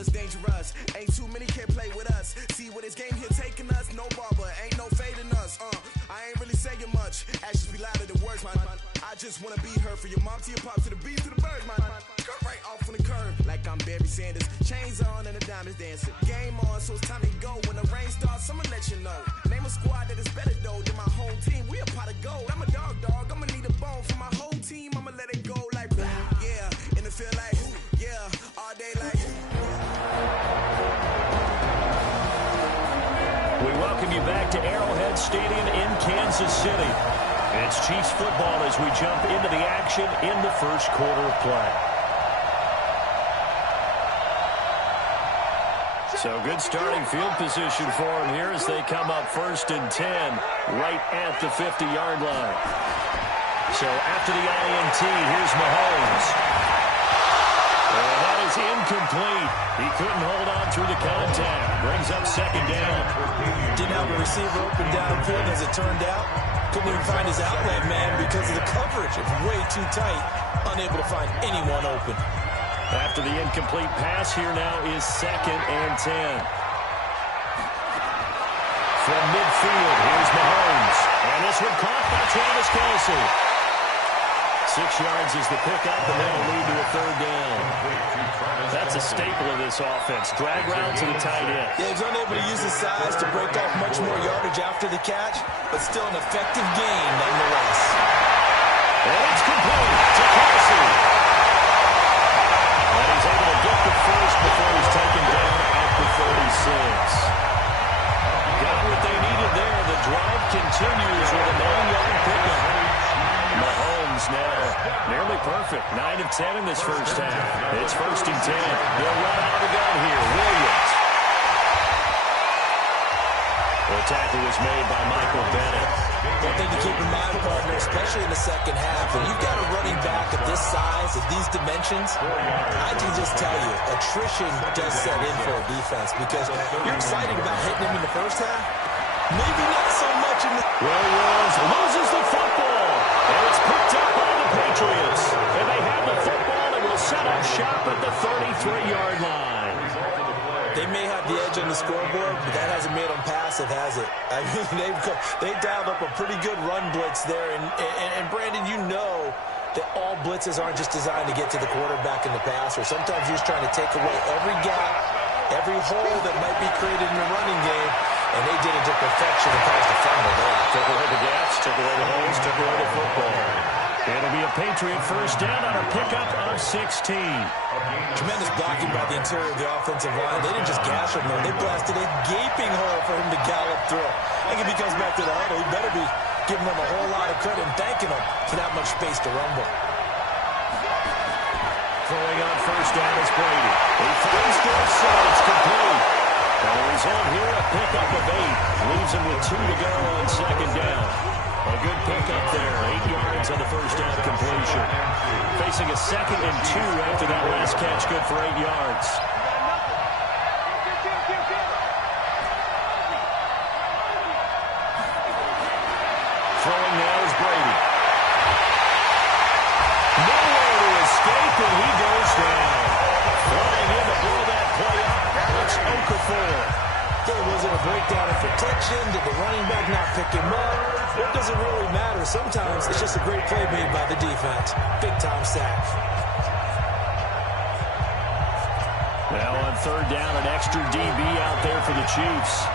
us dangerous. Ain't too many can play with us. See what this game here taking us. No barber, ain't no fading us. I ain't really saying much. Actions be louder than words, man. I just wanna be heard for your mom to your pop to the beat to the birds, man. Cut right off on the curb like I'm Barry Sanders. Chains on and the diamonds dancing. Game on, so it's time to go. When the rain starts, I'ma let you know. Name a squad that is better though than my home team. We a pot of gold. I'm a dog. I'ma need a bone for my whole team. I'ma let it go like yeah. In the field like yeah. All day like We welcome you back to Arrowhead Stadium in Kansas City. It's Chiefs football as we jump into the action in the first quarter of play. So good starting field position for them here as they come up 1st and 10 right at the 50-yard line. So after the INT, here's Mahomes. And that is incomplete. He couldn't hold on through the contact. Brings up 2nd down. Didn't have a receiver open downfield as it turned out. Couldn't even find his outlet man because of the coverage. It's way too tight. Unable to find anyone open. After the incomplete pass, here now is 2nd and 10. From midfield, here's Mahomes. And this one caught by Travis Kelce. 6 yards is the pickup, and that'll lead to a 3rd down. That's a staple of this offense. Drag route to the tight end. Yeah, he's unable to use his size to break off much more yardage after the catch, but still an effective gain nonetheless. And it's complete to Kelce. And he's able to get the first before he's taken down at the 36. Got what they needed there. The drive continues with a 9-yard pickup. Mahomes now nearly perfect. 9 of 10 in this first half. It's 1st and 10. They'll run out of the gun here. Williams. The tackle was made by Michael Bennett. One thing to keep in mind, partner, especially in the second half, when you've got a running back of this size, of these dimensions, I can just tell you, attrition does set in for a defense because you're excited about hitting him in the first half. Maybe not so much in the... Williams loses the football, and it's picked up by the Patriots. And they have the football and will set up shop at the 33-yard line. They may have the edge on the scoreboard, but that hasn't made them passive, has it? I mean, they dialed up a pretty good run blitz there. And Brandon, you know that all blitzes aren't just designed to get to the quarterback in the passer. Sometimes you're just trying to take away every gap, every hole that might be created in the running game, and they did it to perfection and caused a fumble there. Took away the gaps, took away the holes, took away the football. It'll be a Patriot first down on a pickup of 16. Tremendous blocking by the interior of the offensive line. They didn't just gash him, though. They blasted a gaping hole for him to gallop through. I think if he comes back to the huddle, he better be giving them a whole lot of credit and thanking them for that much space to rumble. Throwing on first down is Brady. He finds Dorset. It's complete. And the result here, a pickup of 8. Leaves him with 2 to go on 2nd down. A good pickup there. 8 yards on the first down completion. Facing a 2nd and 2 after that last catch. Good for 8 yards. Throwing now is Brady. Nowhere to escape, and he goes down. Flying in to blow that play up. It's Okafor. Was it a breakdown in protection? Did the running back not pick him up? What does it really matter? Sometimes it's just a great play made by the defense. Big-time sack. Now on 3rd down, an extra DB out there for the Chiefs.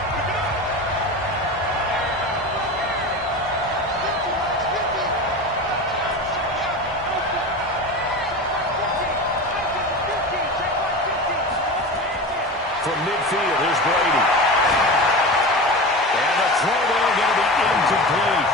From midfield, here's Brady. And the throw there going to be incomplete.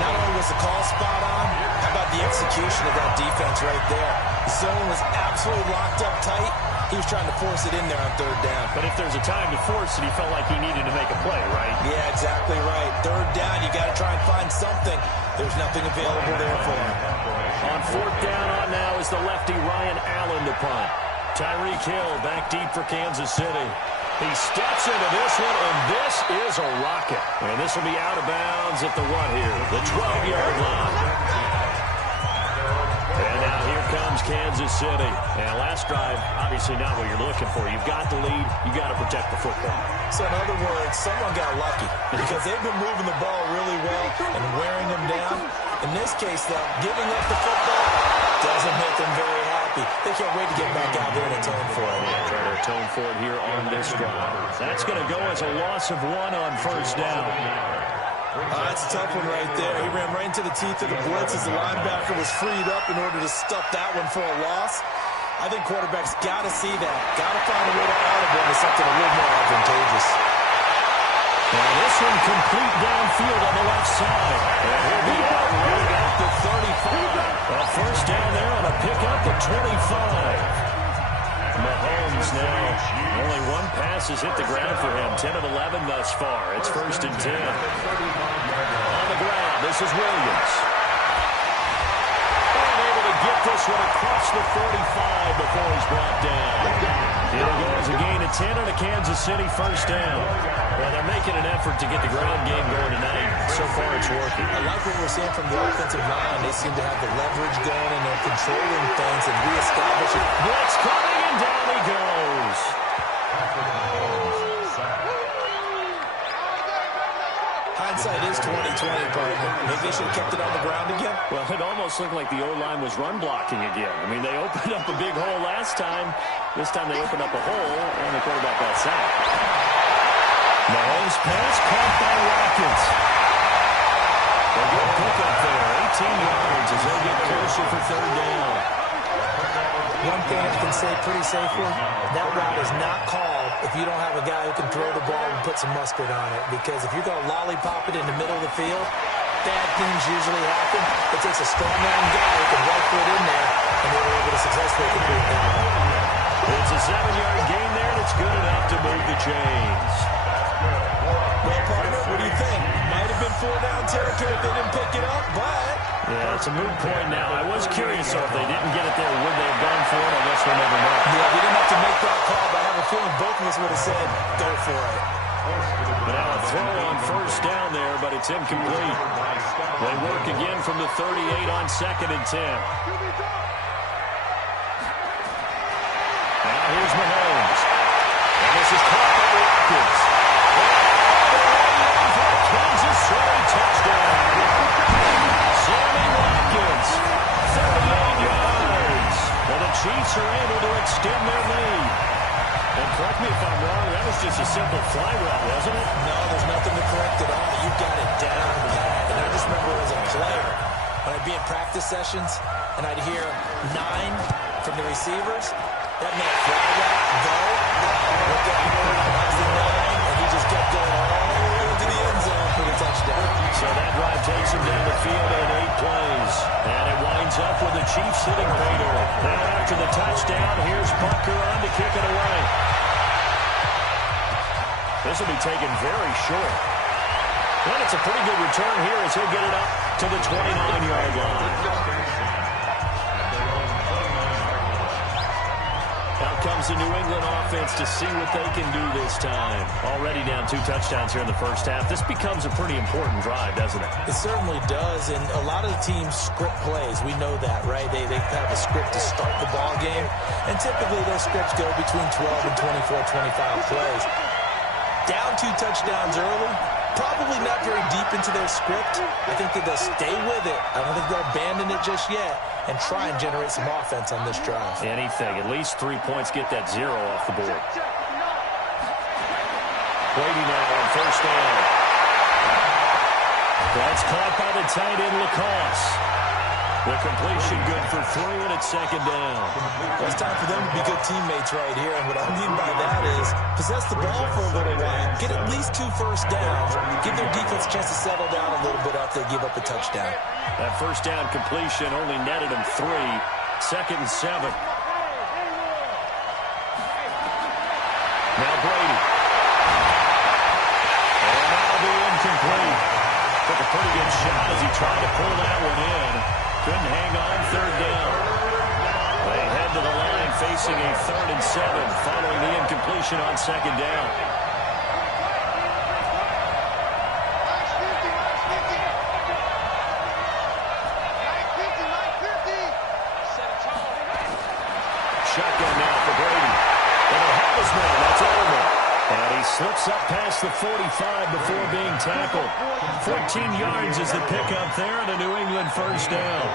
Not only was the call spot on, how about the execution of that defense right there? The zone was absolutely locked up tight. He was trying to force it in there on 3rd down. But if there's a time to force it, he felt like he needed to make a play, right? Yeah, exactly right. 3rd down, you got to try and find something. There's nothing available there for him. On 4th down on now is the lefty Ryan Allen to punt. Tyreek Hill back deep for Kansas City. He steps into this one, and this is a rocket. And this will be out of bounds at the what here? The 12-yard line. And now here comes Kansas City. And last drive, obviously not what you're looking for. You've got the lead. You've got to protect the football. So in other words, someone got lucky because they've been moving the ball really well and wearing them down. In this case, though, giving up the football doesn't make them very happy. They can't wait to get back out there and atone for it. Yeah, try to atone for it here on this drive. That's going to go as a loss of 1 on first down. That's a tough one right there. He ran right into the teeth of the blitz as the linebacker was freed up in order to stuff that one for a loss. I think quarterbacks got to see that. Got to find a way to audible into something a little more advantageous. Now this one complete downfield on the left side. And he'll be out right at the 35. A first down there on a pickup at 25. Mahomes now, only one pass has hit the ground for him. 10 of 11 thus far. It's 1st and 10. On the ground, this is Williams. And able to get this one across the 45 before he's brought down. It'll go as a gain of 10 on a Kansas City first down. Well, they're making an effort to get the ground game going tonight. So far, it's working. I like what we're seeing from the offensive line. They seem to have the leverage going, and they're controlling things and reestablishing. Blitz coming, and down he goes. Hindsight is 20/20, partner. Maybe they should have kept it on the ground again. Well, it almost looked like the O-line was run blocking again. I mean, they opened up a big hole last time. This time they opened up a hole, and the quarterback got sacked. Mahomes pass caught by Watkins. A good pickup there, 18 yards as they get closer for 3rd down. One thing I can say pretty safely, that route is not called if you don't have a guy who can throw the ball and put some mustard on it. Because if you're going to lollipop it in the middle of the field, bad things usually happen. It takes a strong arm guy who can right foot in there, and they were able to successfully complete that. It's a 7-yard gain there, and it's good enough to move the chains. Well, partner, what do you think? Might have been 4-down territory if they didn't pick it up, but... Yeah, it's a moot point now. I was curious, so if they didn't get it there, would they have gone for it? I guess we'll never know. Yeah, we didn't have to make that call, but I have a feeling both of us would have said, go for it. But now a throw on first down there, but it's incomplete. They work again from the 38 on 2nd and 10. Now here's Mahomes. And this is caught by Watkins. Kansas City touchdown. Sammy Watkins, 38 yards. Well, the Chiefs are able to extend their lead. And correct me if I'm wrong, that was just a simple fly route, wasn't it? No, there's nothing to correct at all. You got it down pat. And I just remember as a player, when I'd be in practice sessions, and I'd hear 9 from the receivers, that meant fly route, go. Look at that's the 9, and he just kept going all the way into the end zone for the touchdown. So that drive takes him down the field in 8 plays. And it winds up with the Chiefs hitting pay dirt. Now after the touchdown, here's Butker on to kick it away. This will be taken very short. And it's a pretty good return here as he'll get it up to the 29-yard line. Out comes the New England offense to see what they can do this time. Already down 2 touchdowns here in the first half. This becomes a pretty important drive, doesn't it? It certainly does, and a lot of the teams script plays. We know that, right? They have a script to start the ball game, and typically those scripts go between 12 and 24, 25 plays. Down 2 touchdowns early, probably not very deep into their script. I think that they'll stay with it. I don't think they'll abandon it just yet and try and generate some offense on this drive. Anything. At least 3 points, get that 0 off the board. Brady now on first down. That's caught by the tight end, Lacoste. The completion good for 3, and it's 2nd down. Well, it's time for them to be good teammates right here, and what I mean by that is possess the ball for a little while, get at least 2 first downs, give their defense a chance to settle down a little bit after they give up a touchdown. That first down completion only netted him 3. 2nd and 7. Now Brady. And that'll be incomplete. Took a pretty good shot as he tried to pull that one in. Couldn't hang on, 3rd down. They head to the line facing a 3rd and 7 following the incompletion on 2nd down. shotgun now for Brady. And he'll have his man. That's Edelman. And he slips up past the 45 before being tackled. 14 yards is the pickup there, and a New England first down.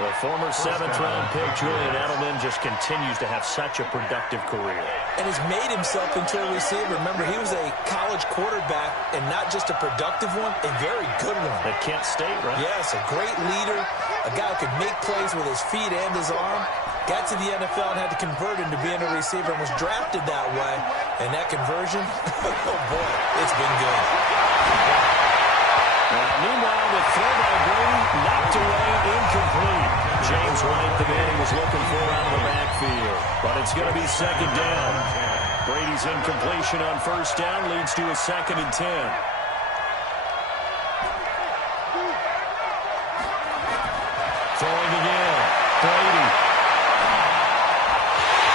The former 7th-round pick, Julian Edelman, just continues to have such a productive career. And has made himself into a receiver. Remember, he was a college quarterback, and not just a productive one, a very good one. At Kent State, right? Yes, a great leader, a guy who could make plays with his feet and his arm. Got to the NFL and had to convert into being a receiver and was drafted that way. And that conversion, oh boy, it's been good. Meanwhile, the throw by Brady knocked away, incomplete. James White, the man he was looking for out of the backfield. But it's going to be second down. Brady's incompletion on first down leads to a 2nd and 10. Throwing again. Brady.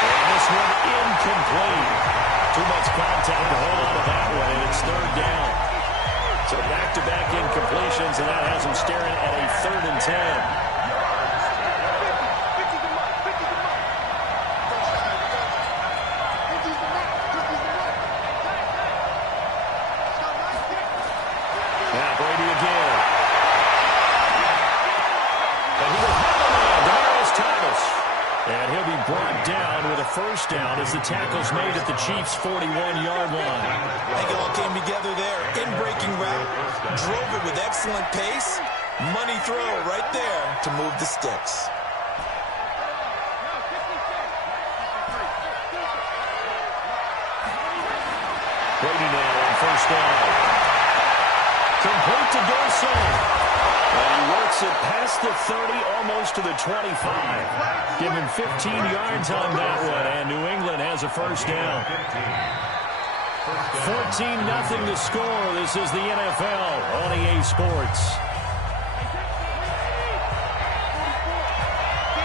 And this one incomplete. Too much contact to hold on to that one, and it's 3rd down. So back-to-back incompletions, and that has him staring at a 3rd and 10. Now Brady again. And he will have a man, Demaryius Thomas. And he'll be brought down with a first down as the tackle's made at the Chiefs' 41-yard line. I think it all came together there. In-breaking route, drove it with excellent pace. Money throw right there to move the sticks. Brady now on first down. Complete to Dorsey. And he works it past the 30, almost to the 25. Give him 15 yards on that one, and New England has a first down. 14-0 to score. This is the NFL on EA Sports.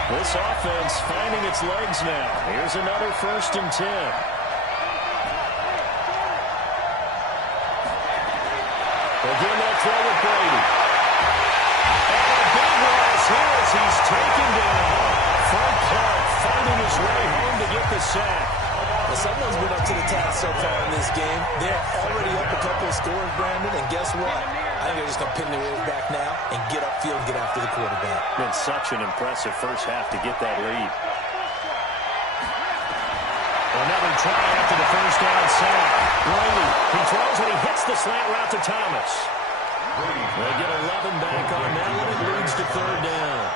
This offense finding its legs now. Here's another 1st and 10. Again, that throw with Brady. And a big loss here as he's taken down. Frank Clark finding his way home to get the sack. Well, someone's been up to the task so far in this game. They're already up a couple of scores, Brandon, and guess what? I think they're just going to pin their ears back now and get upfield and get after the quarterback. Been such an impressive first half to get that lead. Another try after the first down sack. Brady, he throws and he hits the slant route to Thomas. They get 11 back on that one. It leads to 3rd down.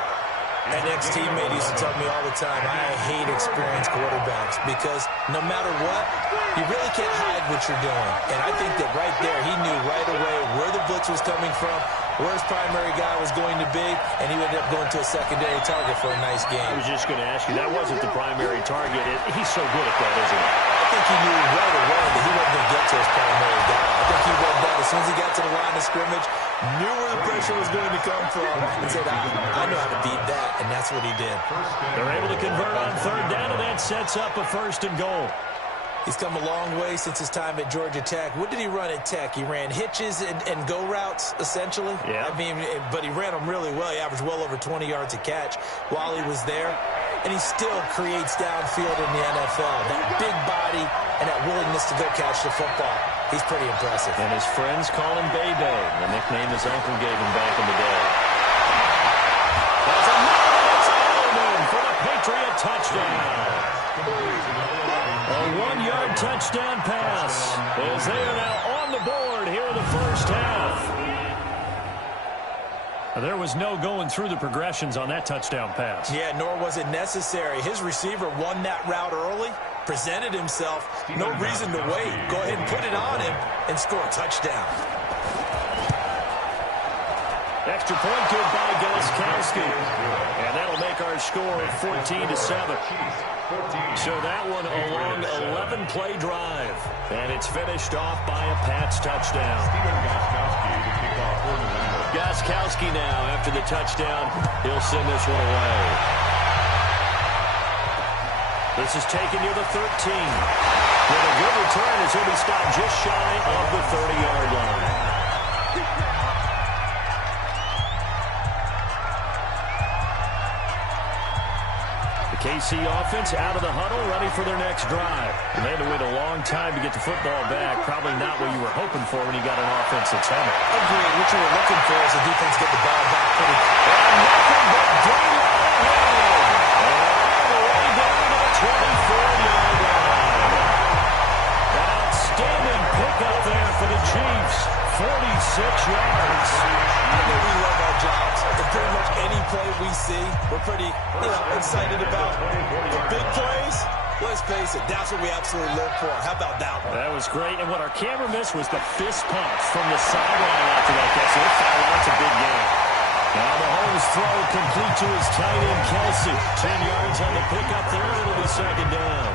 An ex-teammate used to tell me all the time, I hate experienced quarterbacks because no matter what, you really can't hide what you're doing. And I think that right there, he knew right away where the blitz was coming from, where his primary guy was going to be, and he ended up going to a secondary target for a nice game. I was just going to ask you, that wasn't the primary target. He's so good at that, isn't he? I think he knew right away that he wasn't going to get to his primary guy. I think he read that as soon as he got to the line of scrimmage, knew where the pressure was going to come from, and said, I know how to beat that, and that's what he did. They're able to convert on 3rd down, and that sets up a 1st and goal. He's come a long way since his time at Georgia Tech. What did he run at Tech? He ran hitches and go routes, essentially. Yeah. I mean, but he ran them really well. He averaged well over 20 yards a catch while he was there. And he still creates downfield in the NFL. That big body and that willingness to go catch the football. He's pretty impressive. And his friends call him Bebe, the nickname his uncle gave him back in the day. That's another Edelman for the Patriot touchdown. A 1-yard touchdown pass as they are now on the board here in the first half. There was no going through the progressions on that touchdown pass. Yeah, nor was it necessary. His receiver won that route early, presented himself, no reason to wait. Go ahead and put it on him and score a touchdown. Extra point good by Gostkowski. And that'll make our score 14-7. So that one a long 11-play drive. And it's finished off by a Pats touchdown. Gostkowski now, after the touchdown, he'll send this one away. This is taken near the 13. With a good return as he'll be stopped just shy of the 30-yard line. The KC offense out of the huddle, ready for their next drive. And they had to wait a long time to get the football back. Probably not what you were hoping for when you got an offense that's heavy. Agreed. What you were looking for is the defense get the ball back pretty quick. And nothing but daylight ahead. All the way down to the 24-yard line. Outstanding pickup there for the Chiefs. 46 yards. I know we love our jobs. And pretty much any play we see, we're pretty excited about. The big plays, let's face it, that's what we absolutely live for. How about that one? That was great. And what our camera missed was the fist pump from the sideline after that catch. So that's a big game. Now Mahomes throw complete to his tight end, Kelsey. 10 yards on the pickup there. It'll be second down.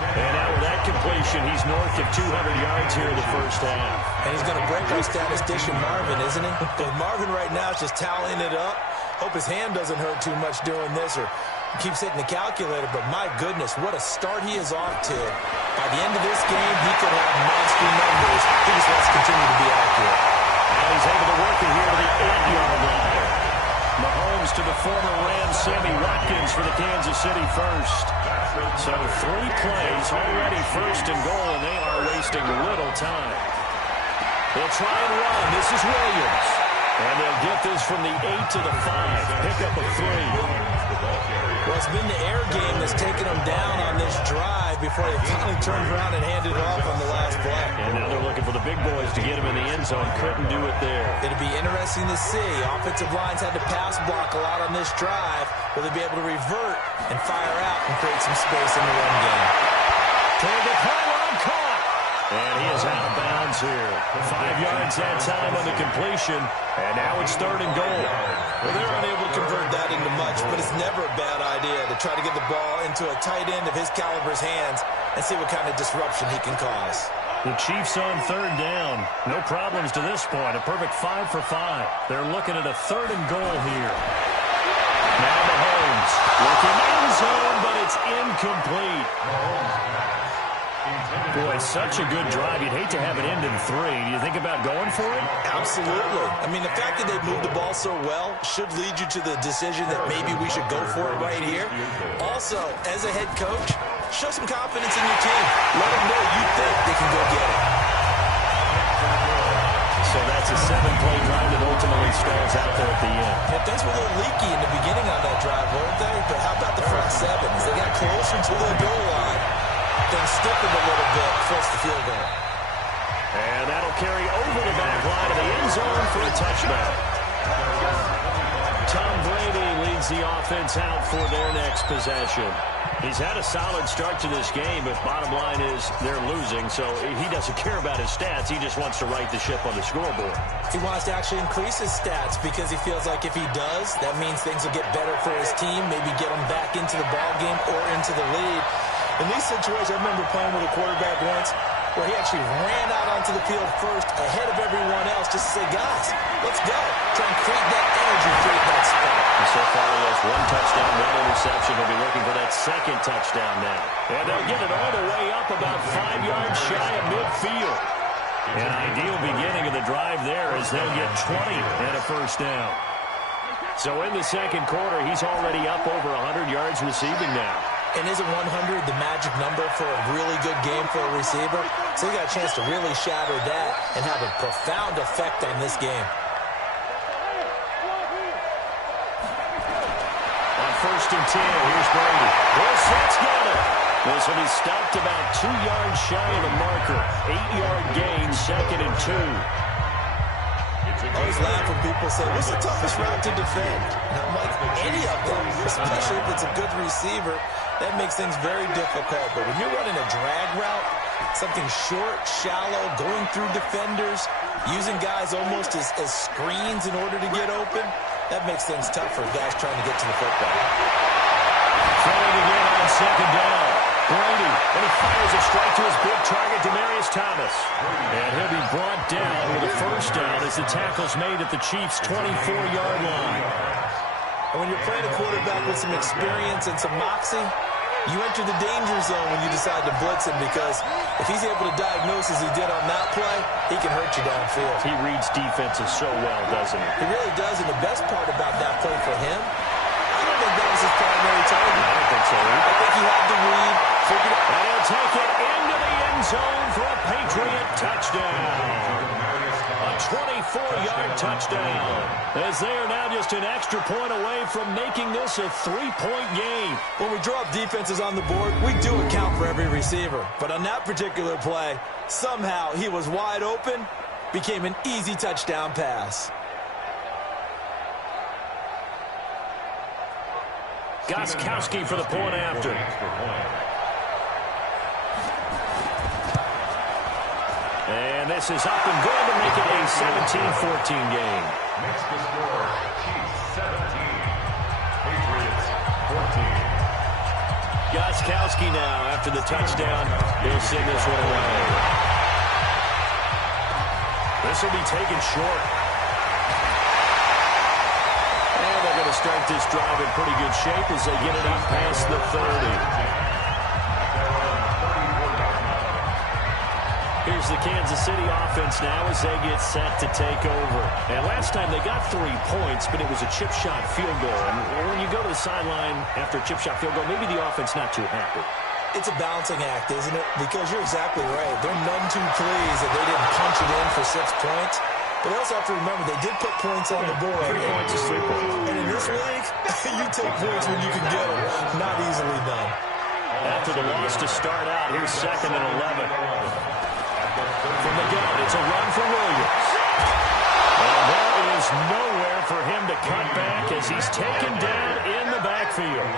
And now with that completion, he's north of 200 yards here in the first half. And he's going to break our statistician Marvin, isn't he? And Marvin right now is just tallying it up. Hope his hand doesn't hurt too much doing this or keeps hitting the calculator. But my goodness, what a start he is off to. By the end of this game, he could have monster numbers. He just wants to continue to be accurate. And he's able to work it here to the 8-yard line. Mahomes to the former Rams, Sammy Watkins for the Kansas City first. So 3 plays already first and goal, and they are wasting little time. They'll try and run. This is Williams. And they'll get this from the 8 to the 5. Pickup of 3. Well, it's been the air game that's taken them down on this drive before they finally turned around and handed it off on the last play. And now they're looking for the big boys to get him in the end zone. Couldn't do it there. It'll be interesting to see. Offensive lines had to pass block a lot on this drive. Will they be able to revert and fire out and create some space in the run game? Toward the pylon, caught. And he is out of bounds here. 5 yards that time on the completion. And now it's 3rd and goal. Well, they're unable to convert that into much, but it's never a bad idea to try to get the ball into a tight end of his caliber's hands and see what kind of disruption he can cause. The Chiefs on 3rd down. No problems to this point. A perfect 5 for 5. They're looking at a 3rd and goal here. Now Mahomes looking end zone, but it's incomplete. Boy, such a good drive. You'd hate to have it end in 3. Do you think about going for it? Absolutely. I mean, the fact that they moved the ball so well should lead you to the decision that maybe we should go for it right here. Also, as a head coach, show some confidence in your team. Let them know you think they can go get it. So that's a 7-play drive that ultimately stalls out there at the end. Yeah, things were a little leaky in the beginning on that drive, weren't they? But how about the front 7? As they got closer to the goal line, things stiffened a little bit, forced the field goal. And that'll carry over the back line of the end zone for a touchdown. Tom Brady leads the offense out for their next possession. He's had a solid start to this game, but bottom line is they're losing, so he doesn't care about his stats. He just wants to right the ship on the scoreboard. He wants to actually increase his stats because he feels like if he does, that means things will get better for his team, maybe get him back into the ball game or into the lead. In these situations, I remember playing with a quarterback once where he actually ran out onto the field first ahead of everyone else just to say, guys, let's go. Try and create that energy, create that spot. And so far, he has 1 touchdown, 1 interception. He'll be looking for that 2nd touchdown now. And they'll get it all the way up about 5 yards shy of midfield. An ideal beginning of the drive there as they'll get 20 and a first down. So in the second quarter, he's already up over 100 yards receiving now. And isn't 100 the magic number for a really good game for a receiver? So he got a chance to really shatter that and have a profound effect on this game. On 1st and 10, here's Brady. Brissett got it. This will be stopped about 2 yards shy of the marker. 8-yard gain, 2nd and 2. I always laugh when people say, what's the toughest route to defend? And I'm like, any of them, especially if it's a good receiver, that makes things very difficult. But when you're running a drag route, something short, shallow, going through defenders, using guys almost as screens in order to get open, that makes things tough for guys trying to get to the football. Throwing again on 2nd down. Brady, and he fires a strike to his big target, Demaryius Thomas. And he'll be brought down with a first down as the tackle's made at the Chiefs' 24-yard line. And when you're playing a quarterback with some experience and some moxie, you enter the danger zone when you decide to blitz him because if he's able to diagnose as he did on that play, he can hurt you downfield. He reads defenses so well, doesn't he? He really does, and the best part about that play for him, I don't know think that was his primary target. I don't think so. I think he had the read, figured it out. And he'll take it into the end zone for a Patriot touchdown. A 24-yard touchdown, as they are now just an extra point away from making this a 3-point game. When we draw up defenses on the board, we do account for every receiver. But on that particular play, somehow he was wide open, became an easy touchdown pass. Gostkowski for the point after. And this is up and good to make it a 17-14 game. Makes the score Chiefs 17, Patriots 14. Gostkowski now, after the touchdown, he'll send this one away. This will be taken short. And they're going to start this drive in pretty good shape as they get it up past the 30. Here's the Kansas City offense now as they get set to take over. And last time they got 3 points, but it was a chip shot field goal. And when you go to the sideline after a chip shot field goal, maybe the offense not too happy. It's a balancing act, isn't it? Because you're exactly right. They're none too pleased that they didn't punch it in for 6 points. But they also have to remember they did put points on the board. 3 points is 3 points. And in this league, you take points when you can get them. Not easily done. After the loss to start out, here's 2nd and 11. From the gun, it's a run for Williams. And there is nowhere for him to cut back as he's taken down in the backfield.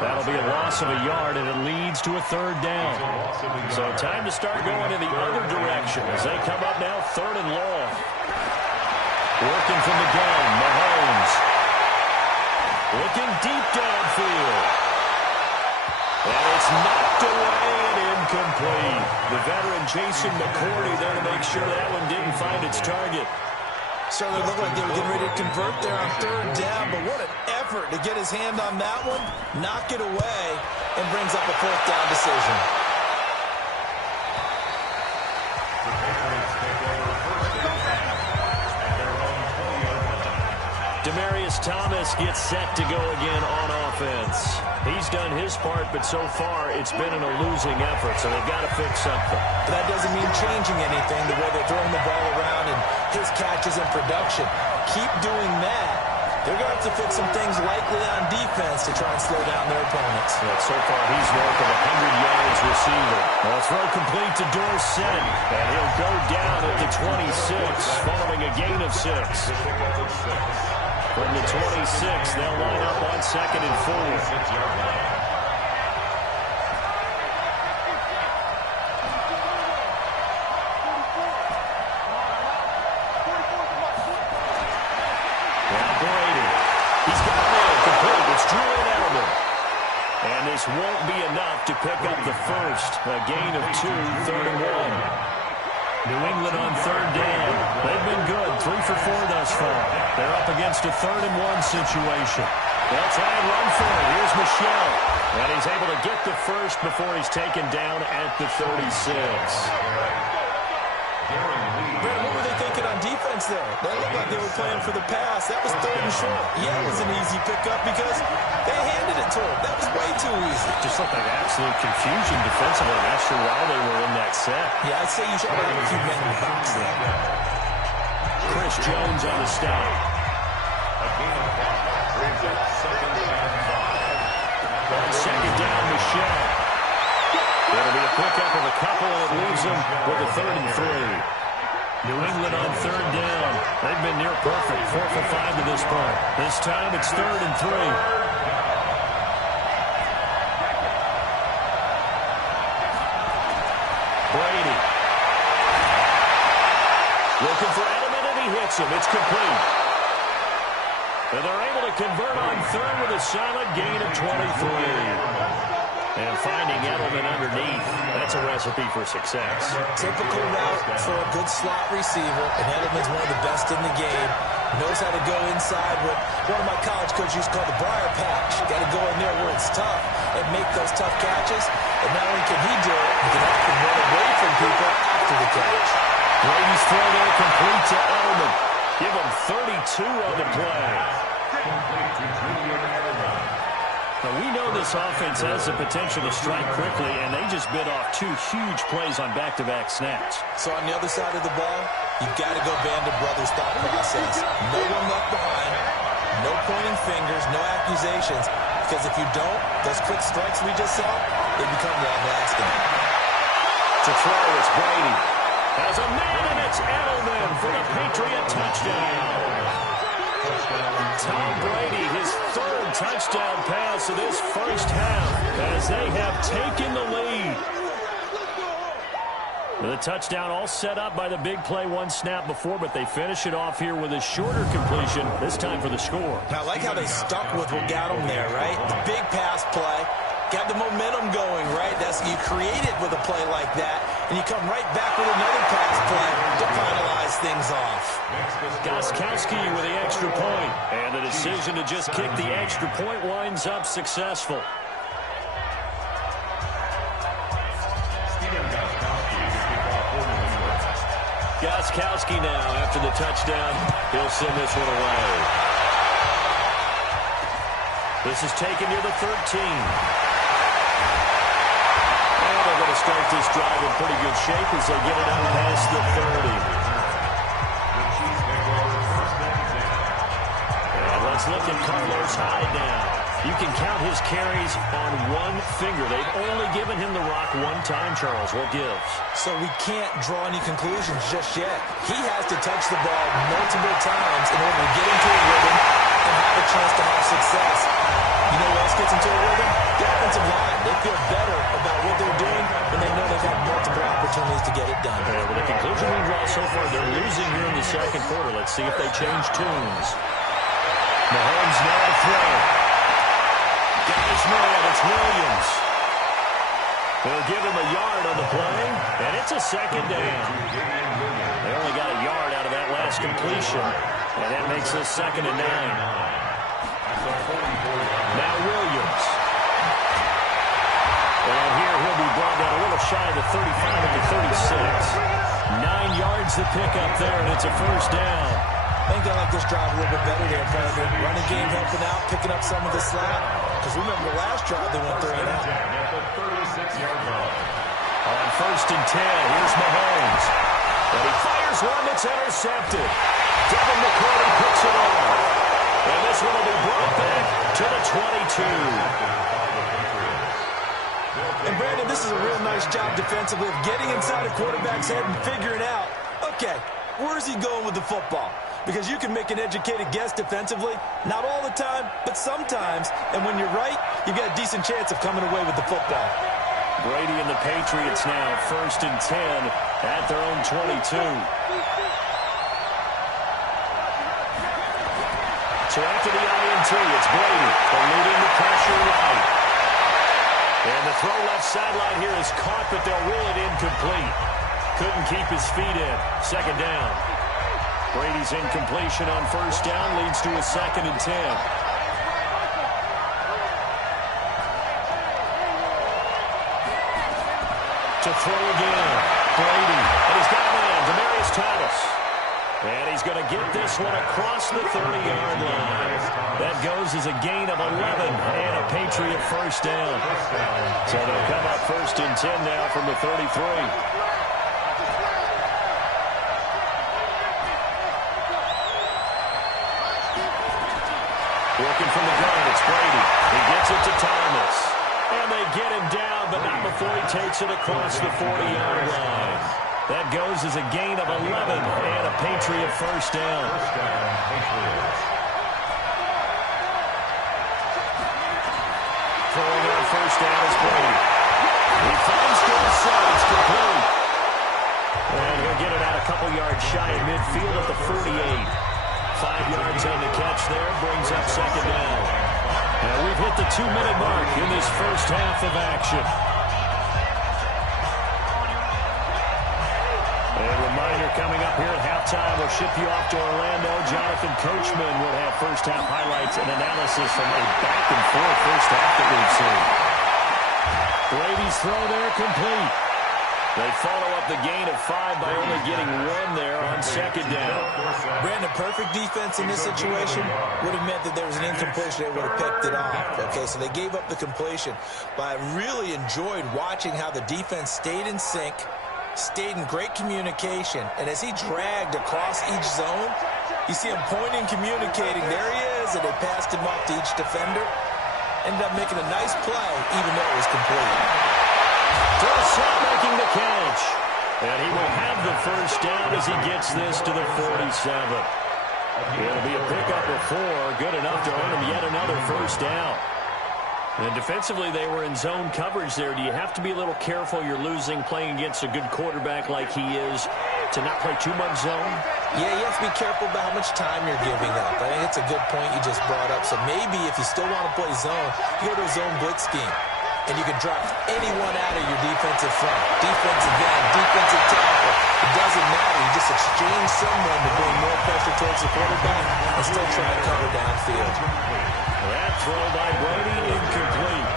That'll be a loss of a yard, and it leads to a 3rd down. So time to start going in the other direction as they come up now 3rd and long. Working from the gun, Mahomes. Looking deep downfield. And it's knocked away and incomplete. The veteran Jason McCourty there to make sure that one didn't find its target. Certainly looked like they were getting ready to convert there on 3rd down, but what an effort to get his hand on that one, knock it away, and brings up a 4th down decision. The Patriots take over 1st and 10 at their own 20-yard line. Demaryius Thomas gets set to go again on offense. He's done his part, but so far it's been in a losing effort, so they've got to fix something. But that doesn't mean changing anything, the way they're throwing the ball around and his catches and production. Keep doing that. They're going to have to fix some things likely on defense to try and slow down their opponents. Yeah, so far he's north of 100 yards receiving. Well, throw complete to Dorsett, and he'll go down at the 26 following a gain of 6. From the 26, they'll line up on 2nd and 4. Now Brady. He's got it in. Complete. It's Julian Edelman. And this won't be enough to pick up the first. A gain of 2, 3rd and 1. New England on 3rd down. They've been good, 3 for 4 thus far. They're up against a 3rd and 1 situation. They'll try and run for it. Here's Michelle. And he's able to get the first before he's taken down at the 36. Brad, what were they thinking on defense there? That looked like they were playing for the pass. That was 3rd and short. Yeah, it was an easy pickup because they handed it to him. That was way too easy. Just looked like absolute confusion defensively. Not sure why they were in that set. Yeah, I'd say you should have a few men in the box there. Chris Jones on the stop. On 2nd down, Michelle. It'll be a pickup of a couple, and it leaves them with a 3rd and 3. New England on 3rd down. They've been near perfect, 4 for 5 to this point. This time it's 3rd and 3. Brady. Looking for Edelman, and he hits him. It's complete. And they're able to convert on 3rd with a solid gain of 23. And finding Edelman underneath, that's a recipe for success. Typical route for a good slot receiver, and Edelman's one of the best in the game. Knows how to go inside what one of my college coaches used to call the briar patch. Got to go in there where it's tough and make those tough catches. And not only can he do it, he can often run away from people after the catch. Brady's throw there complete to Edelman. Give him 32 on the play. Complete to Julian Edelman. Now, we know this offense has the potential to strike quickly, and they just bit off 2 huge plays on back-to-back snaps. So on the other side of the ball, you've got to go Band of Brothers thought process. No one left behind, no pointing fingers, no accusations, because if you don't, those quick strikes we just saw, they become long-lasting. To throw, it's Brady. Has a man, and it's Edelman for the Patriot touchdown. Tom Brady, his 3rd touchdown pass of this first half as they have taken the lead. The touchdown all set up by the big play 1 snap before, but they finish it off here with a shorter completion, this time for the score. Now, I like how they stuck with what got them there, right? The big pass play. Got the momentum going, right? You create it with a play like that, and you come right back with another pass play to finalize things off. Gostkowski with the extra point, and the decision to just kick the extra point winds up successful. Gostkowski now, after the touchdown, he'll send this one away. This is taken near the 13. They're going to start this drive in pretty good shape as they get it out past the 30. And let's look at Carlos Hyde now. You can count his carries on 1 finger. They've only given him the rock 1 time, Charles. What gives? So we can't draw any conclusions just yet. He has to touch the ball multiple times in order to get into a rhythm and have a chance to have success. You know what else gets into a rhythm? The offensive line. They feel better about what they're doing when they know they've had multiple opportunities to get it done. Yeah, well, the conclusion we draw so far, they're losing here in the 2nd quarter. Let's see if they change tunes. Mahomes now to throw. Guys man, it's Williams. They'll give him a yard on the play, and it's a 2nd down. They only got a yard out of that last completion, and that makes this 2nd and 9. Now Williams. And here he'll be brought down a little shy of the 35 at the 36. 9 yards to pick up there, and it's a 1st down. I think they like this drive a little bit better there, President. Running game helping out, picking up some of the slack. Because remember the last drive they went 3 and out. On 1st and 10, here's Mahomes. And he fires one that's intercepted. Devin McCourty picks it off. And this one will be brought back to the 22. And Brandon, this is a real nice job defensively of getting inside a quarterback's head and figuring out, okay, where's he going with the football? Because you can make an educated guess defensively, not all the time, but sometimes. And when you're right, you've got a decent chance of coming away with the football. Brady and the Patriots now 1st and 10 at their own 22. So after the INT, it's Brady eluding the pressure right. And the throw left sideline here is caught, but they'll rule it incomplete. Couldn't keep his feet in. 2nd down. Brady's incompletion on 1st down leads to a 2nd and 10. To throw again. Brady. And he's got a man, Demaryius Thomas. And he's going to get this one across the 30-yard line. That goes as a gain of 11 and a Patriot 1st down. So they'll come up 1st and 10 now from the 33. Working from the gun, it's Brady. He gets it to Thomas. And they get him down, but not before he takes it across the 40-yard line. That goes as a gain of 11 and a Patriot 1st down. Throwing on 1st down is Brady. He finds to the side. It's complete. And he'll get it out a couple yards shy of midfield at the 48. 5 yards on the catch there, brings up 2nd down. And we've hit the 2-minute mark in this first half of action. And a reminder coming up here at halftime, we'll ship you off to Orlando. Jonathan Coachman will have first half highlights and analysis from a back-and-forth first half that we've seen. Brady's throw there complete. They follow up the gain of 5 by only getting 1 there on second down. Brandon, perfect defense in this situation would have meant that there was an incompletion. They would have picked it off. Okay, so they gave up the completion. But I really enjoyed watching how the defense stayed in sync, stayed in great communication, and as he dragged across each zone, you see him pointing, communicating. There he is, and they passed him off to each defender. Ended up making a nice play, even though it was complete. Dorsett making the catch. And he will have the first down as he gets this to the 47. It'll be a pickup of 4, good enough to earn him yet another first down. And defensively, they were in zone coverage there. Do you have to be a little careful? You're losing playing against a good quarterback like he is to not play too much zone? Yeah, you have to be careful about how much time you're giving up. I think it's a good point you just brought up. So maybe if you still want to play zone, you go to a zone blitz scheme. And you can drop anyone out of your defensive front. Defensive end, defensive tackle. It doesn't matter. You just exchange someone to bring more pressure towards the quarterback and still try to cover downfield. That throw by Brady incomplete.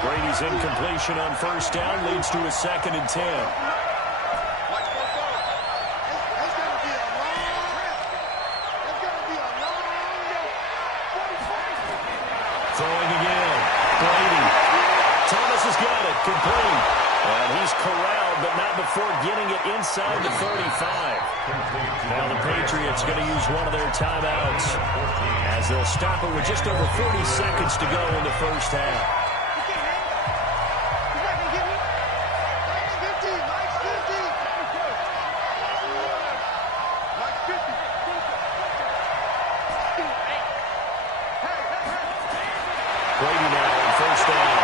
Brady's incompletion on first down leads to a 2nd and 10. Throwing again. Brady. Thomas has got it. Complete. And he's corralled, but not before getting it inside the 35. Now the Patriots going to use one of their timeouts as they'll stop it with just over 40 seconds to go in the first half. Brady now on first down.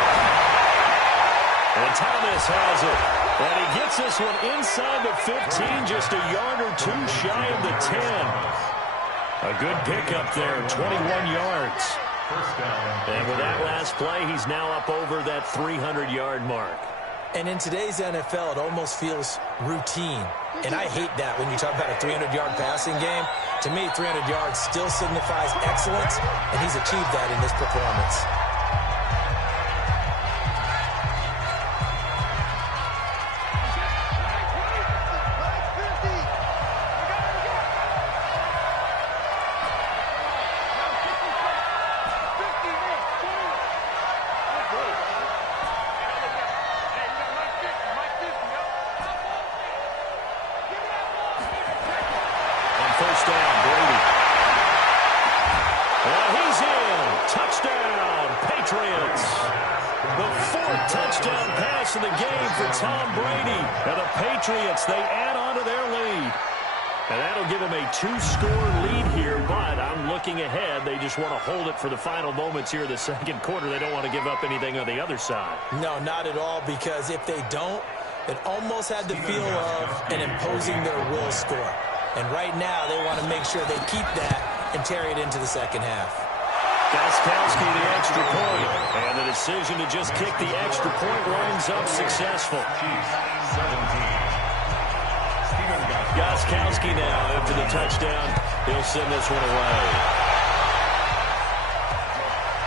And Thomas has it. And he gets this one inside the 15, just a yard or 2 shy of the 10. A good pickup there, 21 yards. And with that last play, he's now up over that 300-yard mark. And in today's NFL, it almost feels routine. And I hate that when you talk about a 300-yard passing game. To me, 300 yards still signifies excellence, and he's achieved that in this performance. First down, Brady. And he's in. Touchdown, Patriots. The 4th touchdown pass of the game for Tom Brady. And the Patriots, they add on to their lead. And that'll give them a 2-score lead here, but I'm looking ahead. They just want to hold it for the final moments here in the second quarter. They don't want to give up anything on the other side. No, not at all, because if they don't, it almost had the feel of an imposing their will score. And right now, they want to make sure they keep that and carry it into the second half. Gostkowski, the extra point. And the decision to just kick the extra point winds up successful. Gostkowski now, after the touchdown, he'll send this one away.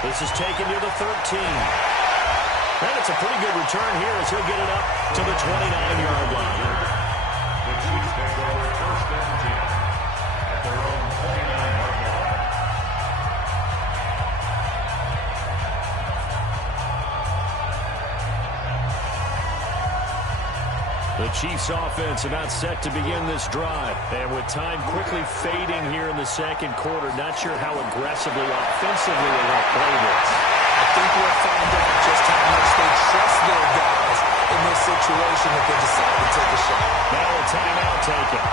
This is taken near the 13. And it's a pretty good return here as he'll get it up to the 29-yard line. The Chiefs take over 1st and 10 at their own 29-yard line. The Chiefs offense about set to begin this drive. And with time quickly fading here in the second quarter, not sure how aggressively, offensively they want to play this. I think we'll find out just how much they trust their guys in this situation if they decide to take a shot. Now a timeout taken.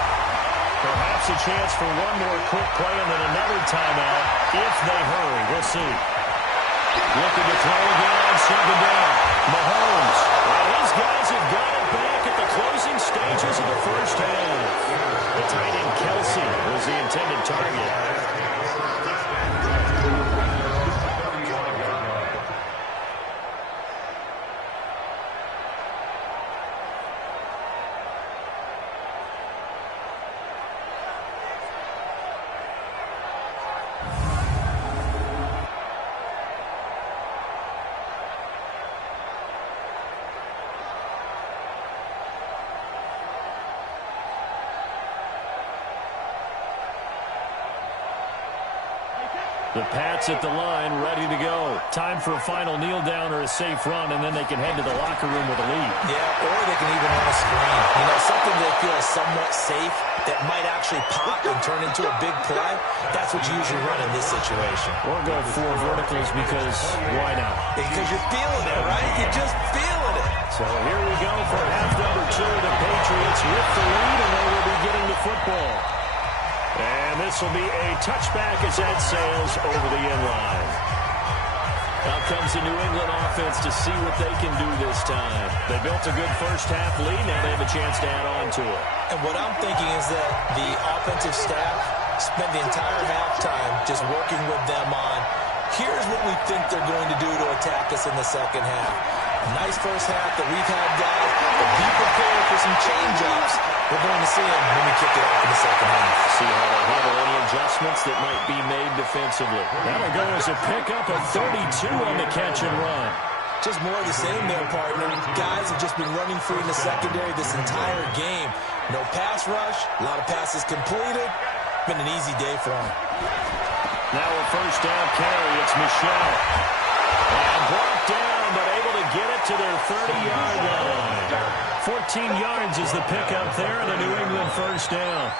Perhaps a chance for one more quick play and then another timeout if they hurry. We'll see. Looking to throw again on second down. Mahomes. Well, these guys have got it back at the closing stages of the first half. The tight end Kelsey was the intended target. The Pats at the line, ready to go. Time for a final kneel down or a safe run, and then they can head to the locker room with a lead. Yeah, or they can even run a screen. You know, something they feel is somewhat safe that might actually pop and turn into a big play. That's what you usually run in this situation. Or go 4 verticals because why not? Because you're feeling it, right? You're just feeling it. So here we go for half number 2. The Patriots with the lead, and they will be getting the football. And this will be a touchback as that sails over the end line. Out comes the New England offense to see what they can do this time. They built a good first half lead. Now they have a chance to add on to it. And what I'm thinking is that the offensive staff spent the entire halftime just working with them on, here's what we think they're going to do to attack us in the second half. Nice first half that we've had, guys, but be prepared for some change-ups. We're going to see them when we kick it off in the second half. See how they handle any adjustments that might be made defensively. That'll go as a pickup of 32 on the catch and run. Just more of the same there, partner. Guys have just been running free in the secondary this entire game. No pass rush, a lot of passes completed. Been an easy day for them. Now a first down carry. It's Michelle. And brought down, but able to get it to their 30-yard line. 14 yards is the pickup there, and a New England first down.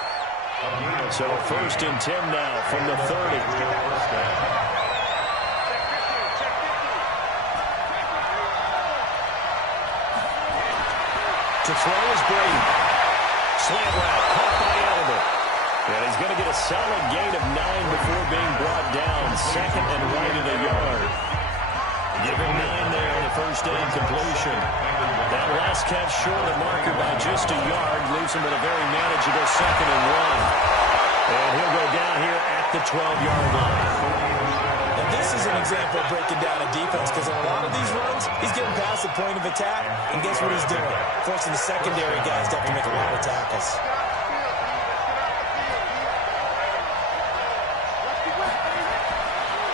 So 1st and 10 now from the 30. To throw is Brady. Slant route, caught by Edelman. And he's going to get a solid gain of 9 before being brought down. 2nd and right at a yard. Give him 9 there on the first down completion. That last catch short of the marker by just a yard leaves him with a very manageable 2nd and 1. And he'll go down here at the 12-yard line. Now this is an example of breaking down a defense, because in a lot of these runs, he's getting past the point of attack, and guess what he's doing? Forcing the secondary guys to have to make a lot of tackles.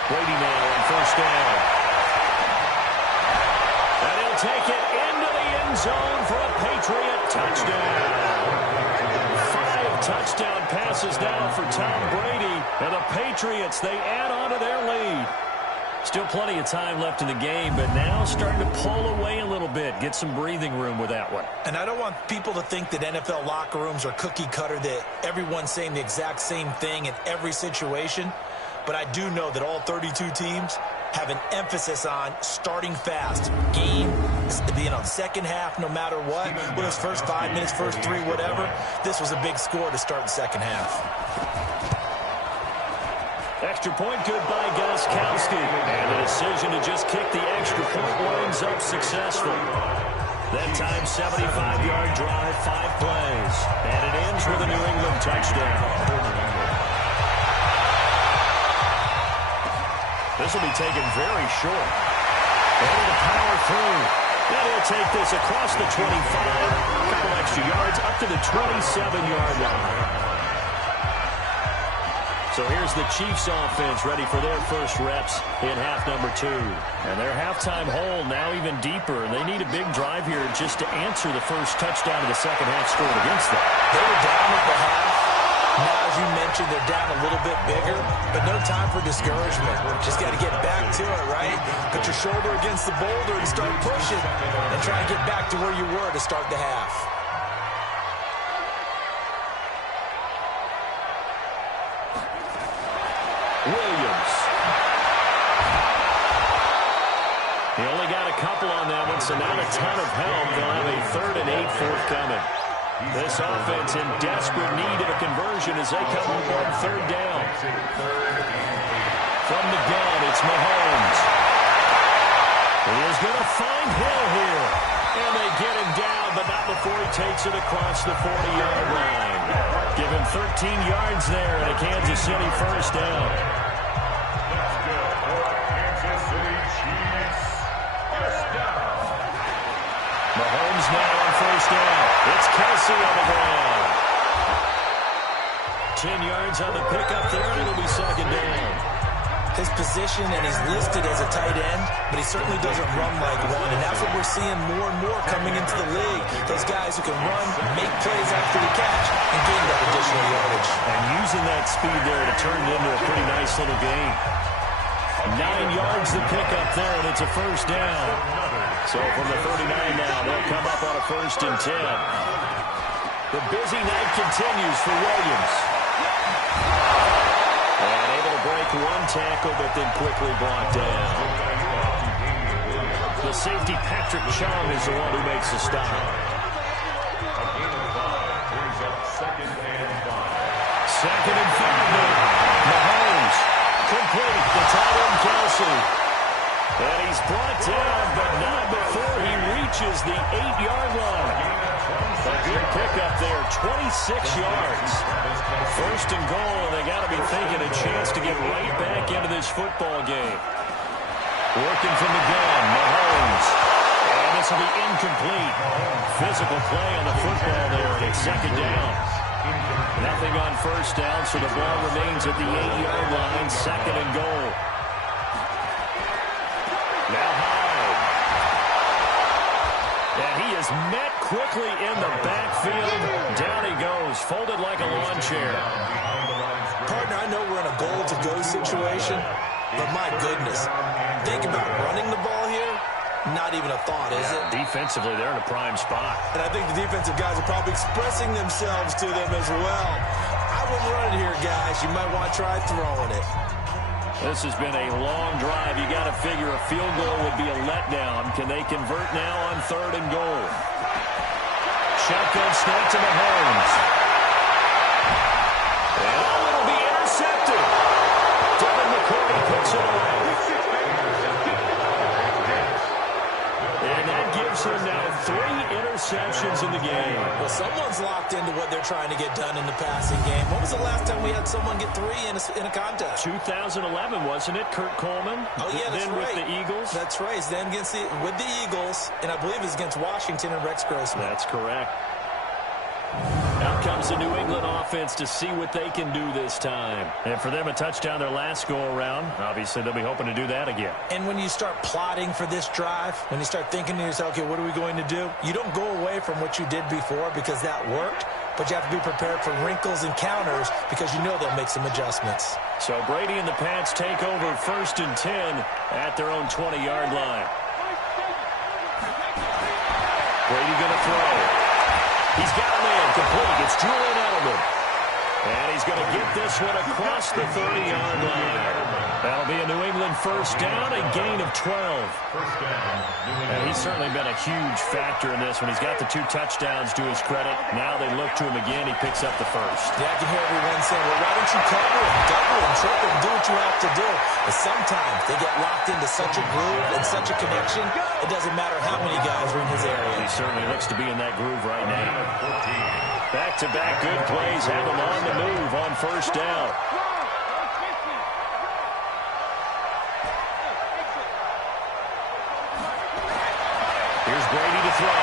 Brady now on first down. And he'll take it into the end zone for a Patriot touchdown. 5 touchdown passes now for Tom Brady. And the Patriots, they add on to their lead. Still plenty of time left in the game, but now starting to pull away a little bit. Get some breathing room with that one. And I don't want people to think that NFL locker rooms are cookie cutter, that everyone's saying the exact same thing in every situation. But I do know that all 32 teams have an emphasis on starting fast. Game, second half, no matter what. Whether it's first 5 minutes, first 3, whatever. This was a big score to start the second half. Extra point good by Gostkowski. And the decision to just kick the extra point winds up successful. That time, 75-yard drive, 5 plays. And it ends with a New England touchdown. This will be taken very short. Able to power through. And he'll take this across the 25. A couple extra yards up to the 27-yard line. So here's the Chiefs offense ready for their first reps in half number 2. And their halftime hole now even deeper. And they need a big drive here just to answer the first touchdown of the second half scored against them. They were down at the half. Now, as you mentioned, they're down a little bit bigger, but no time for discouragement. Just got to get back to it, right? Put your shoulder against the boulder and start pushing and try and get back to where you were to start the half. Williams. He only got a couple on that one, so not a ton of help. They'll have a 3rd and 8 forthcoming. This offense in desperate need of a conversion as they come up on 3rd down. From the gun, it's Mahomes. He is going to find Hill here. And they get him down, but not before he takes it across the 40-yard line. Give him 13 yards there and a Kansas City first down. Mahomes now on first down. It's Kelsey on the ground. 10 yards on the pickup there, and it'll be 2nd down. His position, and he's listed as a tight end, but he certainly doesn't run like one, and that's what we're seeing more and more coming into the league. Those guys who can run, make plays after the catch, and gain that additional yardage. And using that speed there to turn it into a pretty nice little game. 9 yards to pick up there, and it's a first down. So from the 39 now, they'll come up on a 1st and 10. The busy night continues for Williams. And able to break one tackle, but then quickly brought down. The safety, Patrick Chung, is the one who makes the stop. Second and 5 now. Mahomes complete. The tight end, Kelsey. And he's brought down, but not before he reaches the 8-yard line. A good pickup there, 26 yards. 1st and goal, and they got to be thinking a chance to get right back into this football game. Working from the gun, Mahomes. And this will be incomplete. Physical play on the football there, and it's 2nd down. Nothing on 1st down, so the ball remains at the 8-yard line, 2nd and goal. Now Hyde. And he is met quickly in the backfield. Down he goes, folded like a lawn chair. Partner, I know we're in a goal-to-go situation, but my goodness, think about running the ball here. Not even a thought, is it? Defensively, they're in a prime spot. And I think the defensive guys are probably expressing themselves to them as well. I wouldn't run it here, guys. You might want to try throwing it. This has been a long drive. You got to figure a field goal would be a letdown. Can they convert now on 3rd and goal? Shotgun snap to Mahomes. And it'll be intercepted. Devin McCourty picks it away. And that gives him now 3 interceptions in the game. Well, someone's locked into what they're trying to get done in the passing game. When was the last time we had someone get 3 in a contest? 2011, wasn't it? Kurt Coleman. Oh, yeah, that's then right. With the Eagles. That's right. Then with the Eagles, and I believe it's against Washington and Rex Grossman. That's correct. Out comes the New England offense to see what they can do this time. And for them, a touchdown their last go-around. Obviously, they'll be hoping to do that again. And when you start plotting for this drive, when you start thinking to yourself, okay, what are we going to do? You don't go away from what you did before because that worked, but you have to be prepared for wrinkles and counters because you know they'll make some adjustments. So Brady and the Pats take over 1st and 10 at their own 20-yard line. Brady going to throw. He's got a man complete. It's Julian Edelman. And he's going to get this one across the 30-yard line. That'll be a New England 1st down, a gain of 12. And he's certainly been a huge factor in this one. He's got the 2 touchdowns to his credit. Now they look to him again. He picks up the 1st. Yeah, I can hear everyone saying, well, why don't you cover him, double him, triple him, do what you have to do. But sometimes they get locked into such a groove and such a connection, it doesn't matter how many guys are in his area. He certainly looks to be in that groove right now. Back-to-back good plays have him on the move on 1st down. Here's Brady to throw.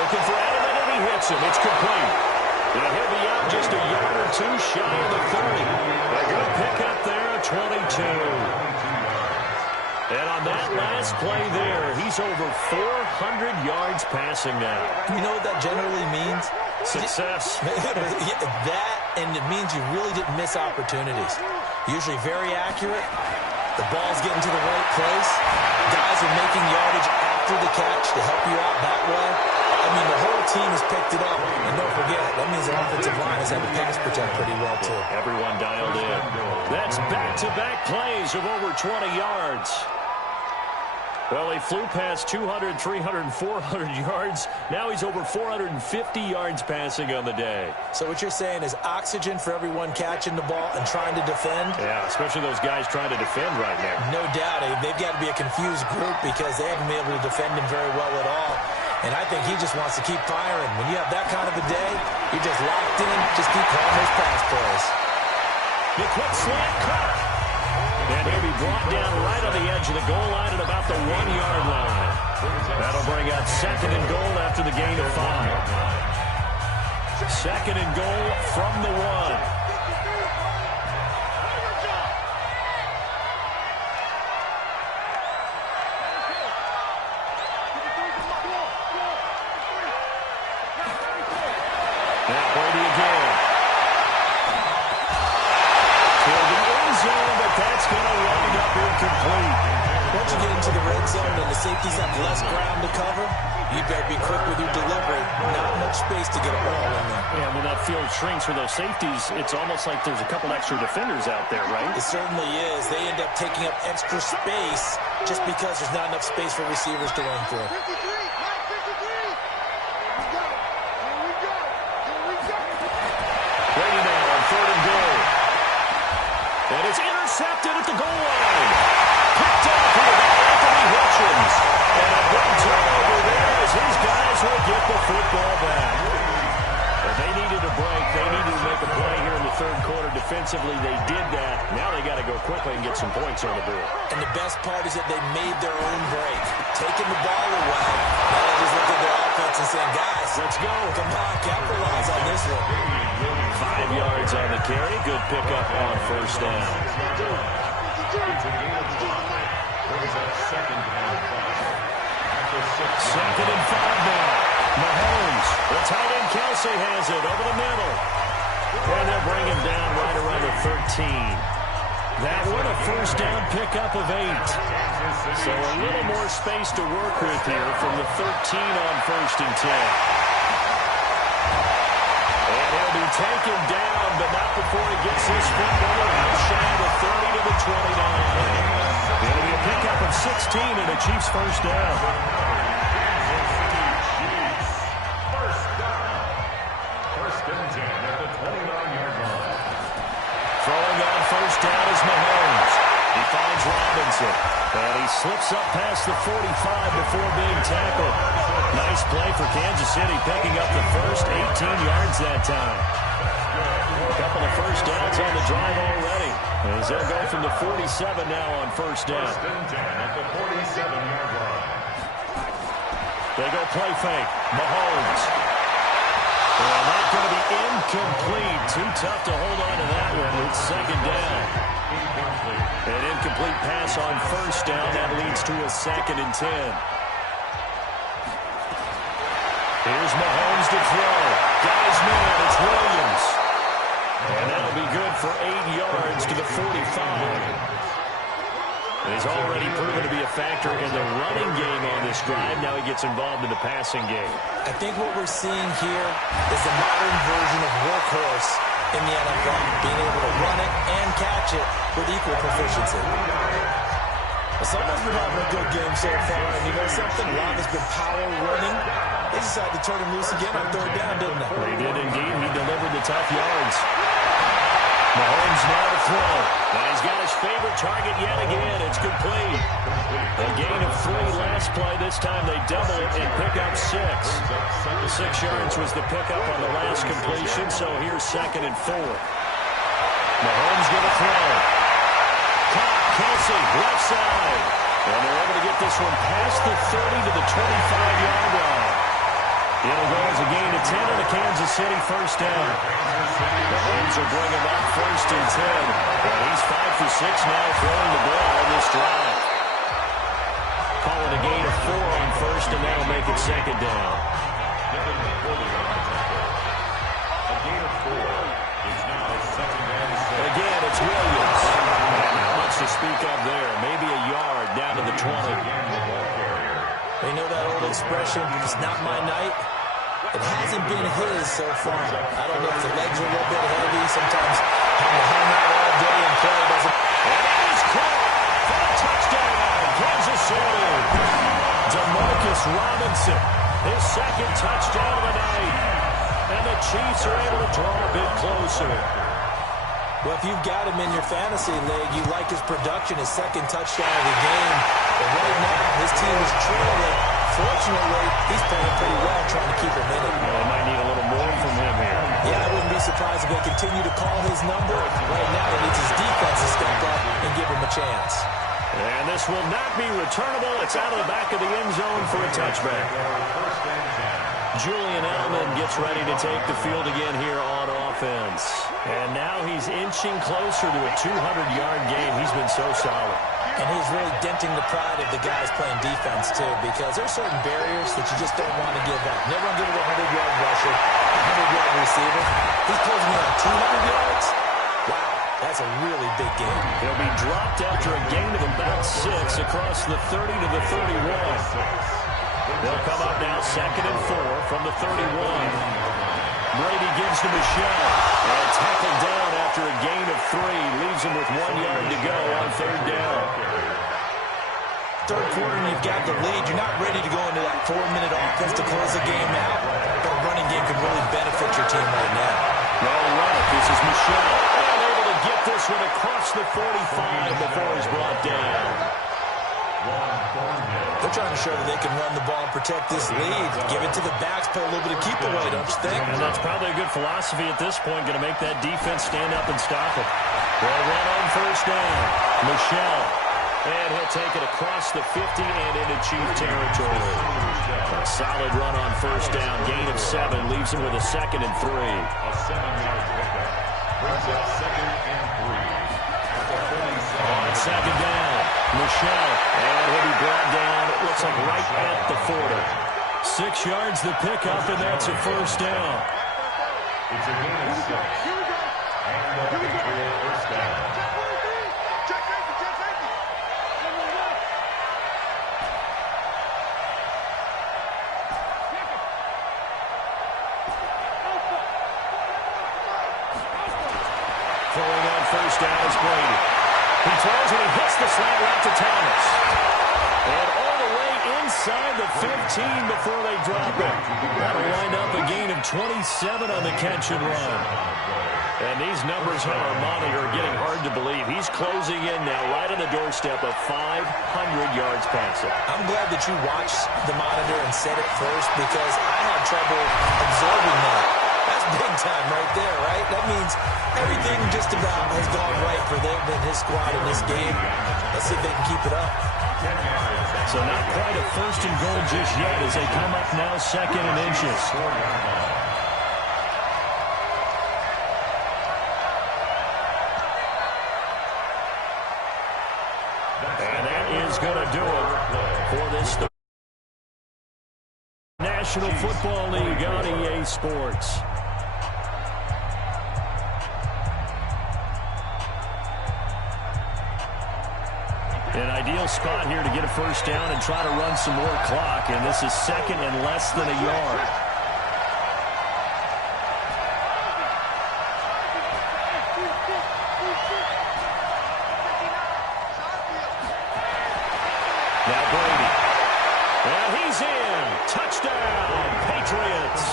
Looking for Edelman, and he hits him. It's complete. And he'll be out just a yard or 2 shy of the 30. A good pickup there, a 22. And on that last play there, he's over 400 yards passing now. You know what that generally means? Success. That, and it means you really didn't miss opportunities. Usually very accurate. The ball's getting to the right place. Guys are making yardage after the catch to help you out that way. I mean, the whole team has picked it up. And don't forget, that means the offensive line has had to pass protect pretty well, too. Everyone dialed in. That's back-to-back plays of over 20 yards. Well, he flew past 200, 300, and 400 yards. Now he's over 450 yards passing on the day. So what you're saying is oxygen for everyone catching the ball and trying to defend? Yeah, especially those guys trying to defend right now. No doubt. They've got to be a confused group because they haven't been able to defend him very well at all. And I think he just wants to keep firing. When you have that kind of a day, you're just locked in. Just keep calling those pass plays. The quick slant cut. And he'll be brought down right on the edge of the goal line at about the 1-yard line. That'll bring out 2nd and goal after the gain of 5. 2nd and goal from the 1. Now Brady again. To the end zone, but that zone and the safeties have less ground to cover, you better be quick with your delivery. Not much space to get a ball in there. Yeah, when that field shrinks for those safeties, it's almost like there's a couple extra defenders out there, right? It certainly is. They end up taking up extra space just because there's not enough space for receivers to run through. Brady now on 3rd and goal. And it's intercepted at the goal line. Picked up here by Anthony Hitchens. And a big turnover there as these guys will get the football back. But they needed a break. They needed to make a play here in the 3rd quarter. Defensively, they did that. Now they got to go quickly and get some points on the board. And the best part is that they made their own break. Taking the ball away. Now they just look at their offense and saying, guys, let's go. Come on, capitalize on this one. 5 yards on the carry. Good pickup on 1st down. Second and 5 now. Mahomes. The tight end Kelsey has it over the middle. And they'll bring him down right around the 13. That one a 1st down pickup of 8. So a little more space to work with here from the 13 on 1st and 10. And he'll be taken down, but not before he gets his foot rolling outside the 30 to the 29. It'll be a pickup of 16 and a Chiefs 1st down. Throwing on 1st down is Mahomes. He finds Robinson. And he slips up past the 45 before being tackled. Nice play for Kansas City, picking up the first 18 yards that time. A couple of 1st downs on the drive already. As they'll go from the 47 now on 1st down. 1st and 10 at the 47-yard line. They go play fake. Mahomes. And that's going to be incomplete. Too tough to hold on to that one. It's 2nd down. An incomplete pass on 1st down. That leads to a 2nd and 10. Here's Mahomes to throw. Guys man, it's Williams. And that'll be good for 8 yards to the 45. He's already proven to be a factor in the running game on this drive. Now he gets involved in the passing game. I think what we're seeing here is the modern version of workhorse in the NFL, being able to run it and catch it with equal proficiency. Well, someone's been having a good game so far, and you know something? A lot has been power running. They decided to turn him loose again on 3rd down, didn't they? They did indeed. He delivered the tough yards. Mahomes now to throw. And he's got his favorite target yet again. It's complete. A gain of 3 last play. This time they double it and pick up 6. The 6 yards was the pickup on the last completion, so here's 2nd and 4. Mahomes going to throw. Caught Kelsey, left side. And they're able to get this one past the 30 to the 25-yard line. It'll go as a gain of 10 in the Kansas City 1st down. Mahomes will bring him up 1st and 10. And he's 5 for 6 now throwing the ball on this drive. Calling a gain of 4 on 1st, and that'll make it 2nd down. A gain of 4 is now 2nd and 6. Again, it's Williams. And not much to speak of there. Maybe a yard down to the 20. You know that old expression, it's not my night? It hasn't been his so far. I don't know if the legs are a little bit heavy. Sometimes having to hang out all day and play doesn't. And it is caught for a touchdown, Kansas City. DeMarcus Robinson, his 2nd touchdown of the night. And the Chiefs are able to draw a bit closer. Well, if you've got him in your fantasy league, you like his production, his 2nd touchdown of the game. But right now, his team is trailing. Fortunately, he's playing pretty well, trying to keep him in it. Well, they might need a little more from him here. Yeah, I wouldn't be surprised if they continue to call his number. Right now, he needs his defense to step up and give him a chance. And this will not be returnable. It's out of the back of the end zone for a touchback. Julian Edelman gets ready to take the field again here on offense. And now he's inching closer to a 200-yard game. He's been so solid. And he's really denting the pride of the guys playing defense, too, because there's certain barriers that you just don't want to give up. Never want to give it a 100-yard rusher, a 100-yard receiver. He's closing in on 200 yards. Wow, That's a really big gain. He'll be dropped after a gain of about 6 across the 30 to the 31. They'll come up now 2nd and 4 from the 31. Brady gives to Michelle. And tackled down after a gain of 3. Leaves him with 1 yard to go on 3rd down. Third quarter and you've got the lead. You're not ready to go into that 4-minute offense to close the game out. But a running game can really benefit your team right now. Well, right. This is Michelle. And able to get this one across the 45 before he's brought down. They're trying to show that they can run the ball and protect this lead. Give it to the backs, play a little bit of keep away, don't you think? And that's probably a good philosophy at this point, going to make that defense stand up and stop it. They'll run on 1st down. Michelle. And he'll take it across the 50 and into Chief territory. A solid run on 1st down. Gain of 7 leaves him with a 2nd and 3. A 7-yard pickup. Brings up 2nd and 3. On 2nd down, Michelle. And he'll be brought down, it looks like right at the 40. 6 yards the pickup, and that's a 1st down. It's a gain of 6. And the Patriot 1st down. Throwing on 1st down is Brady. He throws and he hits the slant route to Thomas. And all the way inside the 15 before they drop it. That'll wind up a gain of 27 on the catch and run. And these numbers on our monitor are getting hard to believe. He's closing in now right on the doorstep of 500 yards passing. I'm glad that you watched the monitor and said it first because I had trouble absorbing that. That's big time right there, right? That means everything just about has gone right for them and his squad in this game. Let's see if they can keep it up. So not quite a 1st and goal just yet as they come up now 2nd and inches. And that is going to do it for this National Football League on EA Sports. An ideal spot here to get a 1st down and try to run some more clock, and this is 2nd and less than a yard. Now Brady. And he's in. Touchdown, Patriots.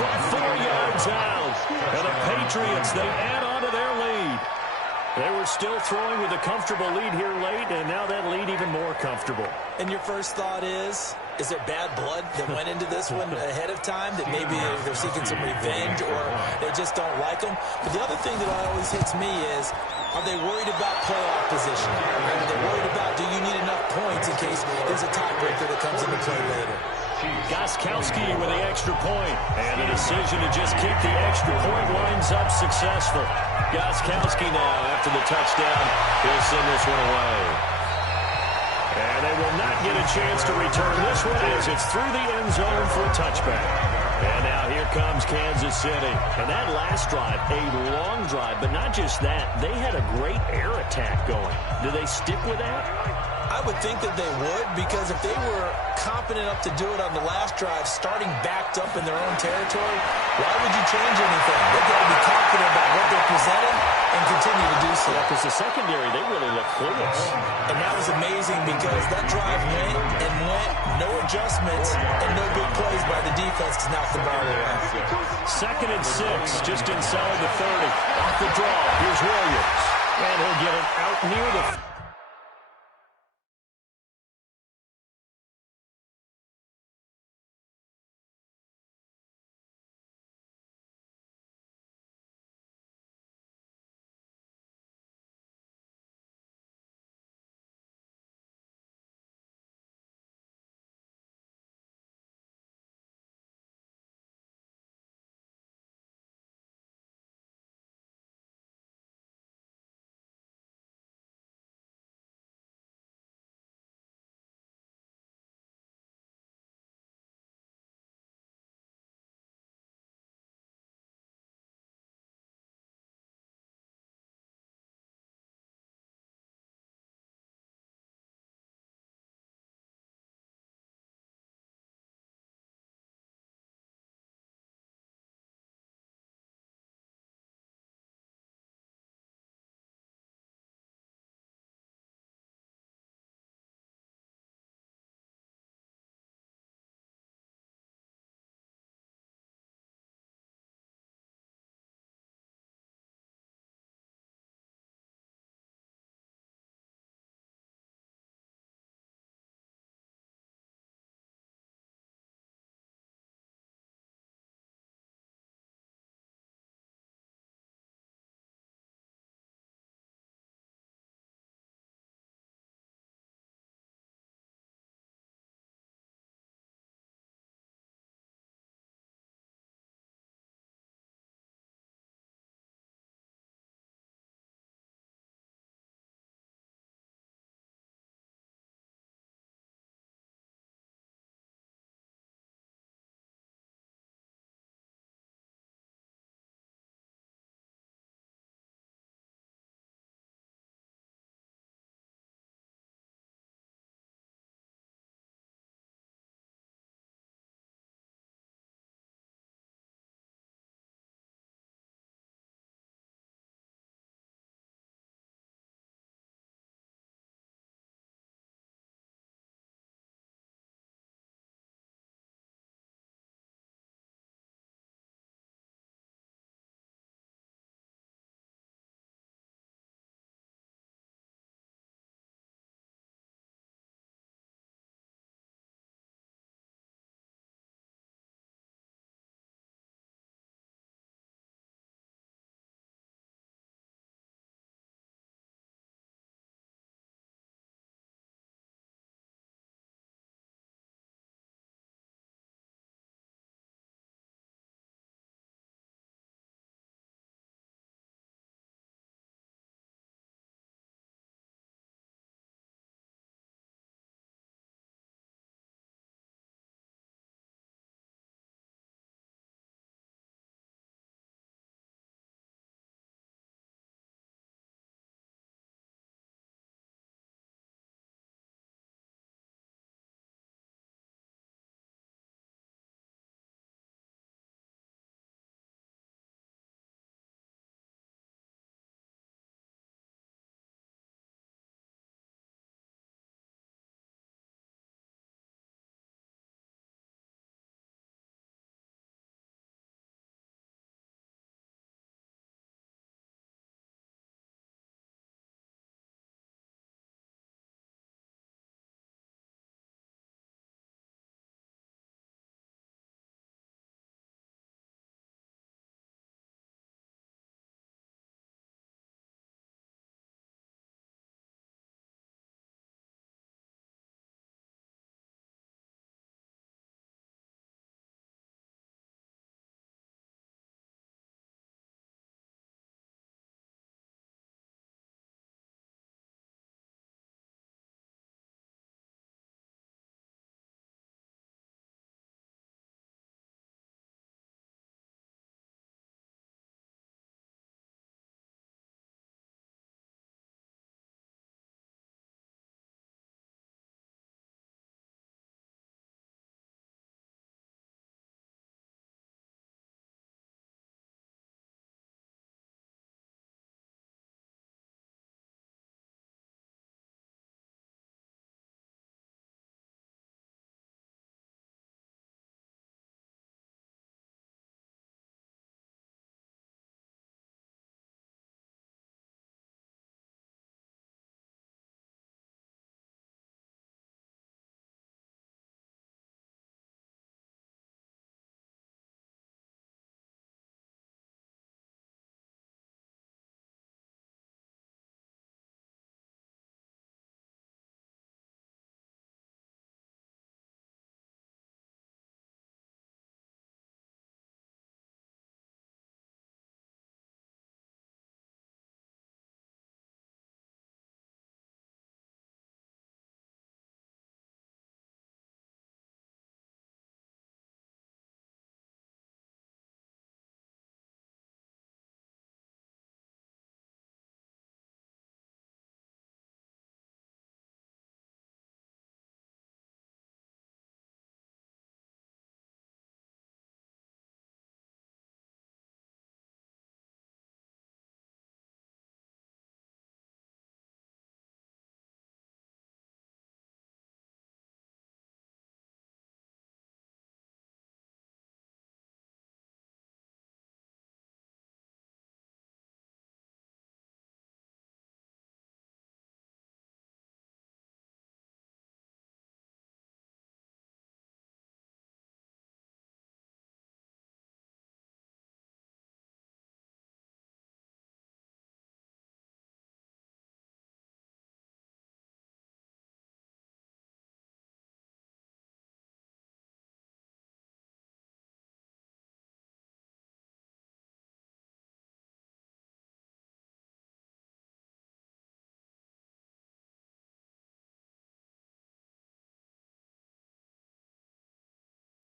From 4 yards out. And the Patriots, they add on to their lead. They were still throwing with a comfortable lead here late, and now that lead even more comfortable. And your first thought is there bad blood that went into this one ahead of time, that maybe they're seeking some revenge or they just don't like them? But the other thing that always hits me is, are they worried about playoff position? Are they worried about, do you need enough points in case there's a tiebreaker that comes into play later? Gostkowski with the extra point. And the decision to just kick the extra point winds up successful. Gostkowski now, after the touchdown, he'll send this one away. And they will not get a chance to return this one as it's through the end zone for a touchback. And now here comes Kansas City. And that last drive, a long drive, but not just that. They had a great air attack going. Do they stick with that? I would think that they would, because if they were confident enough to do it on the last drive, starting backed up in their own territory, why would you change anything? They've got to be confident about what they're presenting and continue to do so. Because the secondary, they really look clueless. And that was amazing because that drive went and went, no adjustments, and no big plays by the defense to knock the ball away. 2nd and 6, just inside the 30. Off the draw, here's Williams. And he'll get it out near the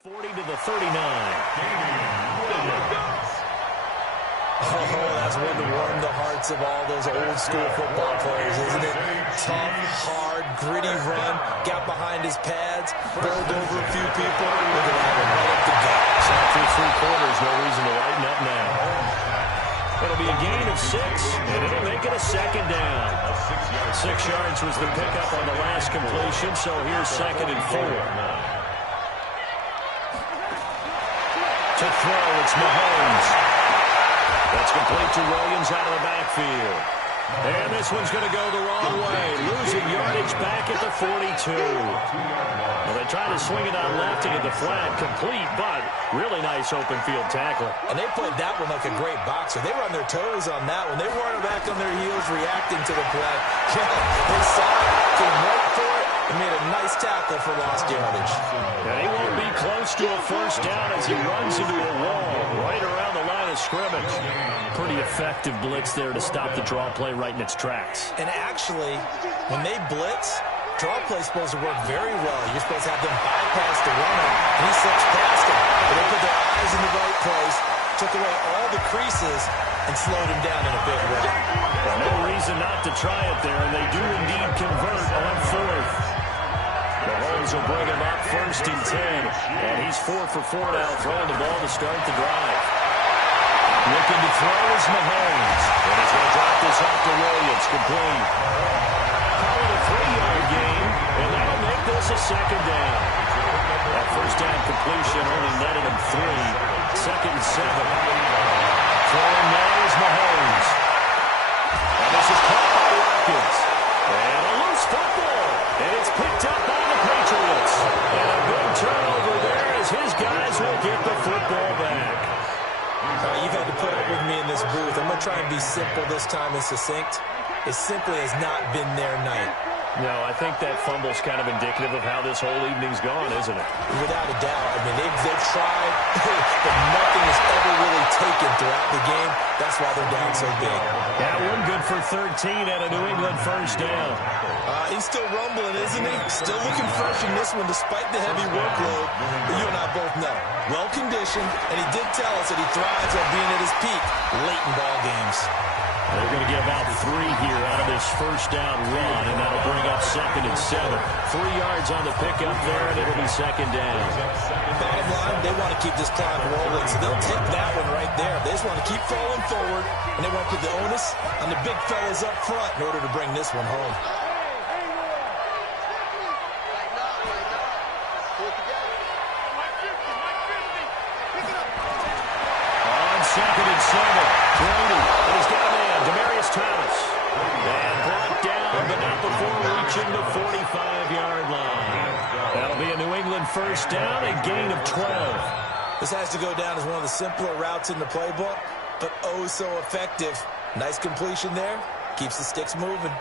40 to the 39. Oh, that's one to warm the hearts of all those old-school football players, isn't it? Tough, hard, gritty run, got behind his pads, bowled over a few people. Look at that one, right up the gut. Shot through 3 quarters, no reason to lighten up now. It'll be a gain of 6, and it'll make it a second down. 6 yards was the pickup on the last completion, so here's 2nd and 4. To throw, it's Mahomes. That's complete to Williams out of the backfield. And this one's going to go the wrong way. Losing yardage back at the 42. Well, they tried to swing it on left to get the flat complete, but really nice open field tackle. And they played that one like a great boxer. They were on their toes on that one. They weren't back on their heels reacting to the play. They saw it, came right for it, and made a nice tackle for lost yardage. And he won't be close to a first down as he runs into a wall right around the line of scrimmage. Pretty effective blitz there to stop the draw play right in its tracks. And actually, when they blitz, draw play is supposed to work very well. You're supposed to have them bypass the runner, and he slips past him. But they put their eyes in the right place, took away all the creases, and slowed him down in a big way. Well, no reason not to try it there, and they do indeed convert on 4th. Mahomes will bring him up 1st and 10, and he's 4 for 4 now, throwing the ball to start the drive. Looking to throw is Mahomes, and he's going to drop this off to Williams, complete. Call it a 3-yard gain, and that'll make this a second down. That first down completion only netted him 3. 2nd and 7. Throwing now is Mahomes. And this is caught by Watkins. And a loose football. And it's picked up by the Patriots. And a big turnover there as his guys will get the football back. You've had to put up with me in this booth. I'm going to try and be simple this time and succinct. It simply has not been their night. No, I think that fumble's kind of indicative of how this whole evening's gone, isn't it? Without a doubt. I mean, they've tried, but nothing is ever really taken throughout the game. That's why they're down so big. That one good for 13 and a New England first down. He's still rumbling, isn't he? Still looking fresh in this one despite the heavy workload. But you and I both know. Well-conditioned, and he did tell us that he thrives on being at his peak late in ball games. They're going to get about 3 here out of this first down run, and that'll bring up 2nd and 7. 3 yards on the pickup there, and it'll be 2nd down. Bottom line, they want to keep this clock rolling, so they'll take that one right there. They just want to keep falling forward, and they want to put the onus on the big fellas up front in order to bring this one home. On 2nd and 7, Brady, and he's got a man, Demaryius Thomas. And brought down, but not before reaching the 45-yard line. That'll be a New England first down, a gain of 12. This has to go down as one of the simpler routes in the playbook, but oh so effective. Nice completion there. Keeps the sticks moving.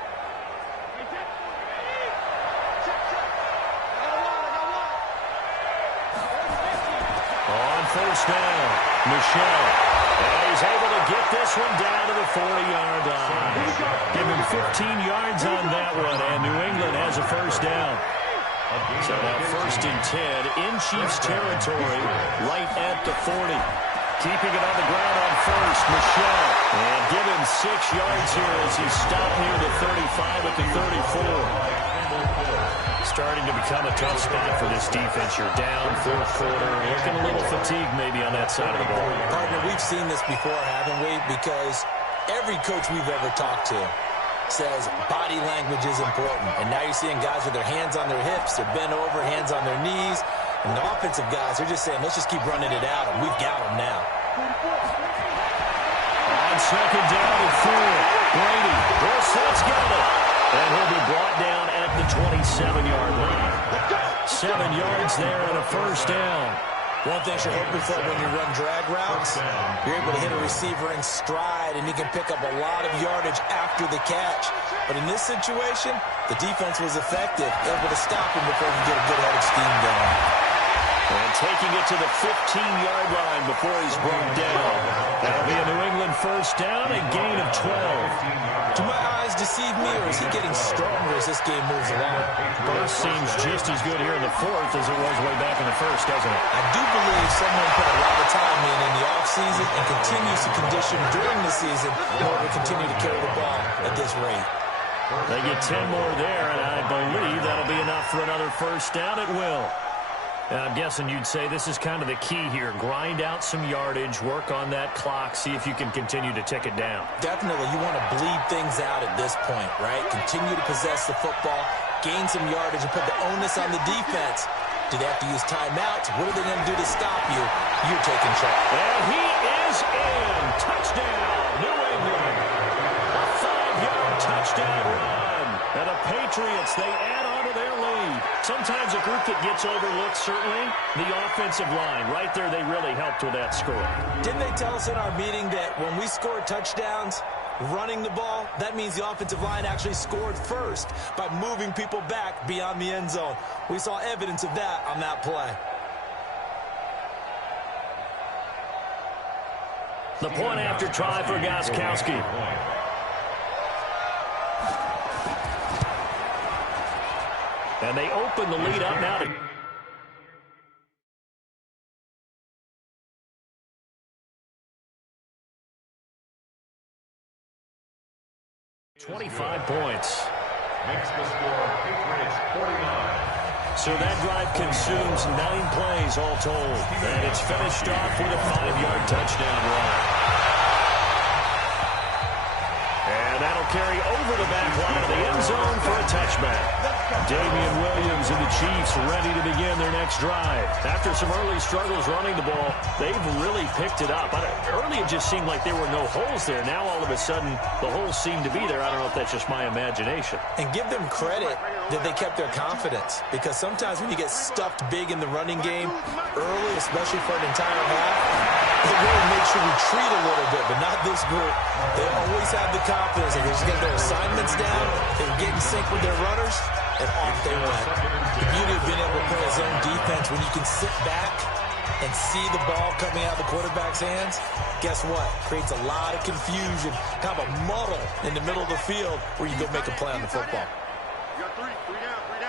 On first down, Michelle. And he's able to get this one down to the 40-yard line. Give him 15 yards on that one, and New England has a first down. So now 1st and 10 in Chiefs territory, right at the 40. Keeping it on the ground on first, Michelle. And give him 6 yards here as he stopped near the 35 at the 34. Starting to become a tough spot for this defense. You're down 4th quarter, looking a little fatigued maybe on that side of the ball. Partner, we've seen this before, haven't we? Because every coach we've ever talked to says body language is important. And now you're seeing guys with their hands on their hips, they're bent over, hands on their knees. And the offensive guys, they're just saying, let's just keep running it out, and we've got them now. On 2nd down and 4, Brady, Brissett got it. And he'll be brought down at the 27-yard line. 7 yards there and a first down. One thing you're hoping for when you run drag routes, you're able to hit a receiver in stride, and he can pick up a lot of yardage after the catch. But in this situation, the defense was effective, able to stop him before he could get a good head of steam going. And taking it to the 15-yard line before he's brought down. That'll be a New England first down, a gain of 12. Do my eyes deceive me, or is he getting stronger as this game moves along? Burst seems just as good here in the fourth as it was way back in the first, doesn't it? I do believe someone put a lot of time in the offseason and continues to condition during the season in order to continue to carry the ball at this rate. They get 10 more there, and I believe that'll be enough for another first down. It will. And I'm guessing you'd say this is kind of the key here. Grind out some yardage, work on that clock, see if you can continue to tick it down. Definitely, you want to bleed things out at this point, right? Continue to possess the football, gain some yardage, and put the onus on the defense. Do they have to use timeouts? What are they going to do to stop you? You're taking charge. And he is in. Touchdown, New England. A 5-yard touchdown run. And the Patriots, they add on to their lead. Sometimes a group that gets overlooked, certainly, the offensive line. Right there, they really helped with that score. Didn't they tell us in our meeting that when we score touchdowns, running the ball, that means the offensive line actually scored first by moving people back beyond the end zone. We saw evidence of that on that play. The point after try for Gostkowski. And they open the lead up now to 25 points. Makes the score Patriots 49. So that drive consumes 9 plays all told. And it's finished off with a 5-yard touchdown run. And that'll carry over the back line of the end zone for a touchback. Damian Williams and the Chiefs ready to begin their next drive. After some early struggles running the ball, they've really picked it up. Early it just seemed like there were no holes there. Now all of a sudden the holes seem to be there. I don't know if that's just my imagination. And give them credit that they kept their confidence, because sometimes when you get stuffed big in the running game early, especially for an entire half, it really makes you retreat a little bit, but not this group. They always have the confidence that they just get their assignments down, they get in sync with their runners, and off they went. The beauty of being able to play a zone defense, when you can sit back and see the ball coming out of the quarterback's hands, guess what? Creates a lot of confusion, kind of a muddle in the middle of the field where you go make a play on the football. You got three down, 23.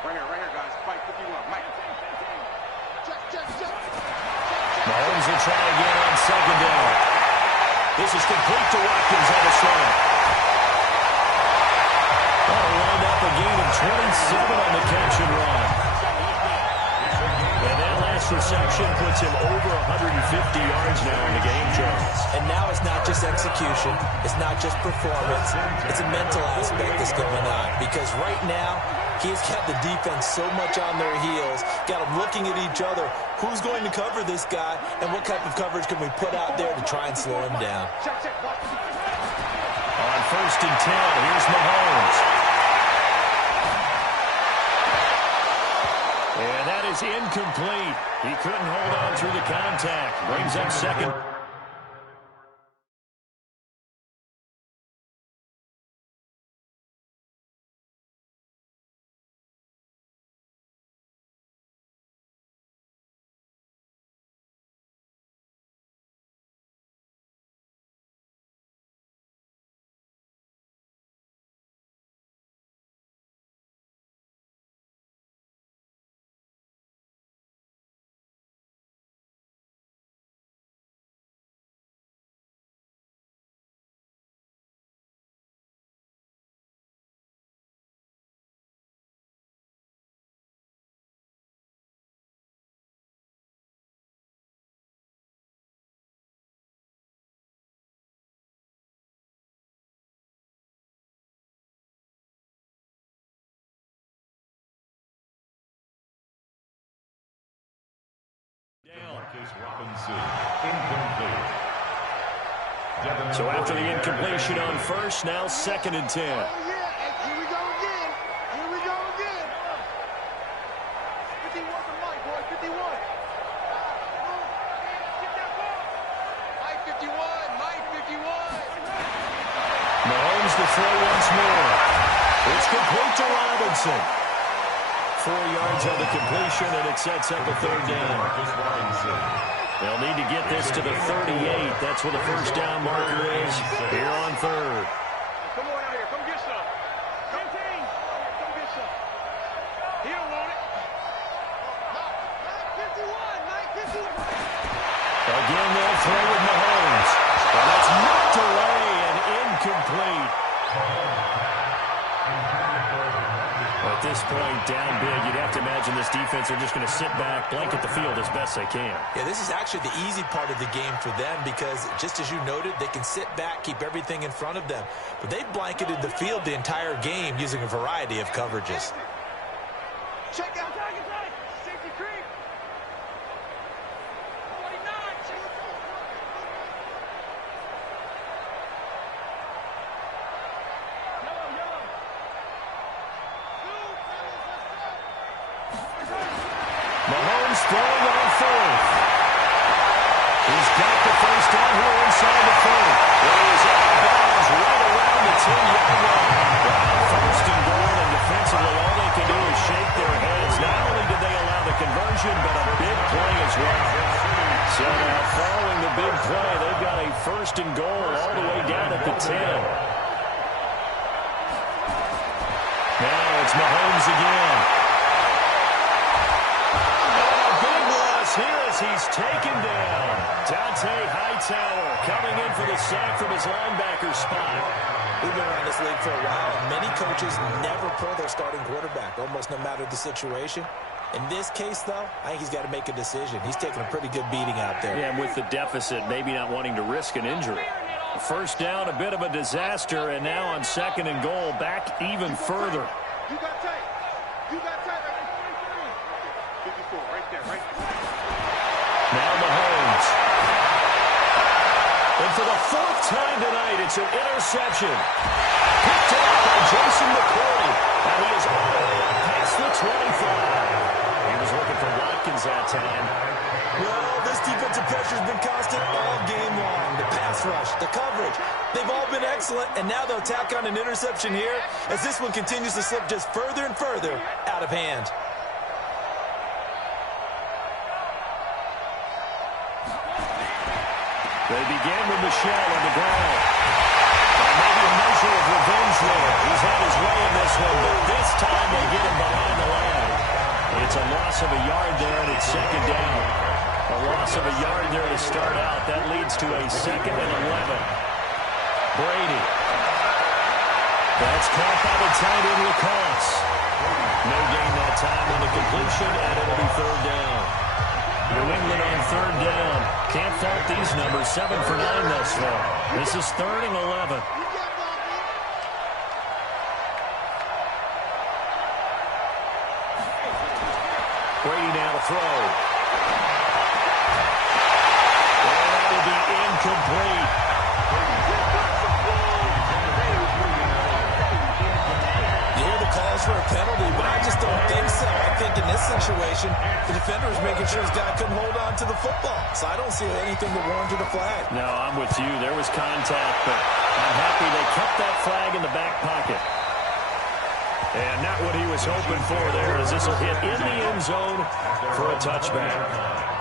Right here, guys. Fight 51. Mike. Check. Mahomes will try again on second down. This is complete to Watkins on the slant. That'll wind up a gain of 27 on the catch and run. And that last reception puts him over 150 yards now in the game, Jones. And now it's not just execution, it's not just performance, it's a mental aspect that's going on. Because right now, he's got the defense so much on their heels, got them looking at each other. Who's going to cover this guy, and what type of coverage can we put out there to try and slow him down? On first and 10, here's Mahomes. And that is incomplete. He couldn't hold on through the contact. Brings up second. So after the incompletion on first, now second and 10. Here we go again. 51 for Mike, boy. 51. Mike 51. Mahomes to throw once more. It's complete to Robinson. 4 yards on the completion, and it sets up a third down. They'll need to get this to the 38. That's where the first down marker is here on third. Come on out here. Come get some. Come team. Come get some. He don't want it. 51. Again, they'll throw with Mahomes. And that's knocked away and incomplete. At this point, down big, you'd have to imagine this defense are just going to sit back, blanket the field as best they can. Yeah, this is actually the easy part of the game for them because, just as you noted, they can sit back, keep everything in front of them. But they blanketed the field the entire game using a variety of coverages. Check out. Safety creep. 49. Mahomes throwing on fourth. He's got the first down here inside the 40. Well, he's out of bounds right around the 10-yard line. First and goal, and defensively, all they can do is shake their heads. Not only did they allow the conversion, but a big play as well. So now, following the big play, they've got a first and goal all the way down at the 10. Now it's Mahomes again. Here as he's taken down. Dante Hightower coming in for the sack from his linebacker spot. We've been around this league for a while, and many coaches never pull their starting quarterback, almost no matter the situation. In this case, though, I think he's got to make a decision. He's taking a pretty good beating out there. Yeah, and with the deficit, maybe not wanting to risk an injury. First down, a bit of a disaster, and now on second and goal, back even further. You got tight. Right there. 54. Right there. Now Mahomes. And for the fourth time tonight, it's an interception. Picked up by Jason McCoy. And he is all the way up past the 25. He was looking for Watkins that time. Well, this defensive pressure has been constant all game long. The pass rush, the coverage, they've all been excellent, and now they'll tack on an interception here as this one continues to slip just further and further out of hand. They began with Michelle on the ground. And maybe a measure of revenge there. He's had his way in this one, but this time they get him behind the line. It's a loss of a yard there, and it's second down. A loss of a yard there to start out. That leads to a 2nd and 11. Brady. That's caught by the tight end, Lacoste. No gain that time on the completion, and it'll be third down. New England on third down. Can't fault these numbers. 7 for 9 thus far. This is 3rd and 11. Brady now to throw. And that'll be incomplete. You hear the calls for a penalty, but I just don't think so. I think in this situation, the defender is making sure his guy couldn't hold on to the football. So I don't see anything that warranted a flag. No, I'm with you. There was contact, but I'm happy they kept that flag in the back pocket. And not what he was hoping for there, as this will hit in the end zone for a touchback.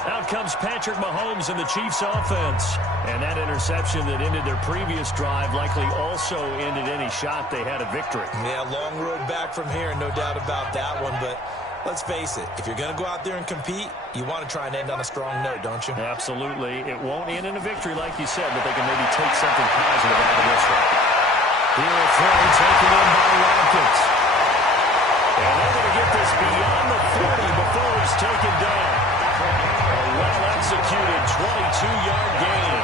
Out comes Patrick Mahomes and the Chiefs offense. And that interception that ended their previous drive likely also ended any shot they had at victory. Yeah, long road back from here, no doubt about that one. But let's face it, if you're going to go out there and compete, you want to try and end on a strong note, don't you? Absolutely. It won't end in a victory, like you said, but they can maybe take something positive out of this one. Here a throw taken in by Watkins. And they're going to get this beyond the 40 before he's taken down. A well-executed 22-yard gain.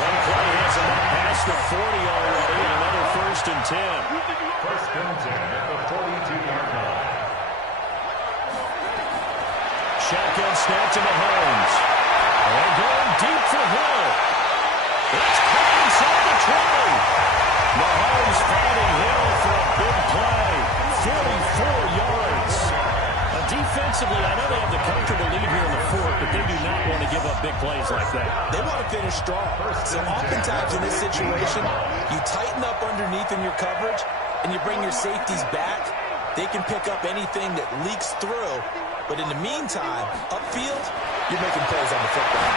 One play has him up past the 40 already, and another 1st and 10. 1st and 10 at the 42-yard line. Shotgun snap to Mahomes. And going deep for Hill. It's caught inside the 20. Mahomes finding Hill for a big play. 44 yards. Defensively, I know they have the comfortable lead here in the 4th, but they do not want to give up big plays like that. They want to finish strong. So oftentimes in this situation, you tighten up underneath in your coverage, and you bring your safeties back. They can pick up anything that leaks through. But in the meantime, upfield, you're making plays on the football.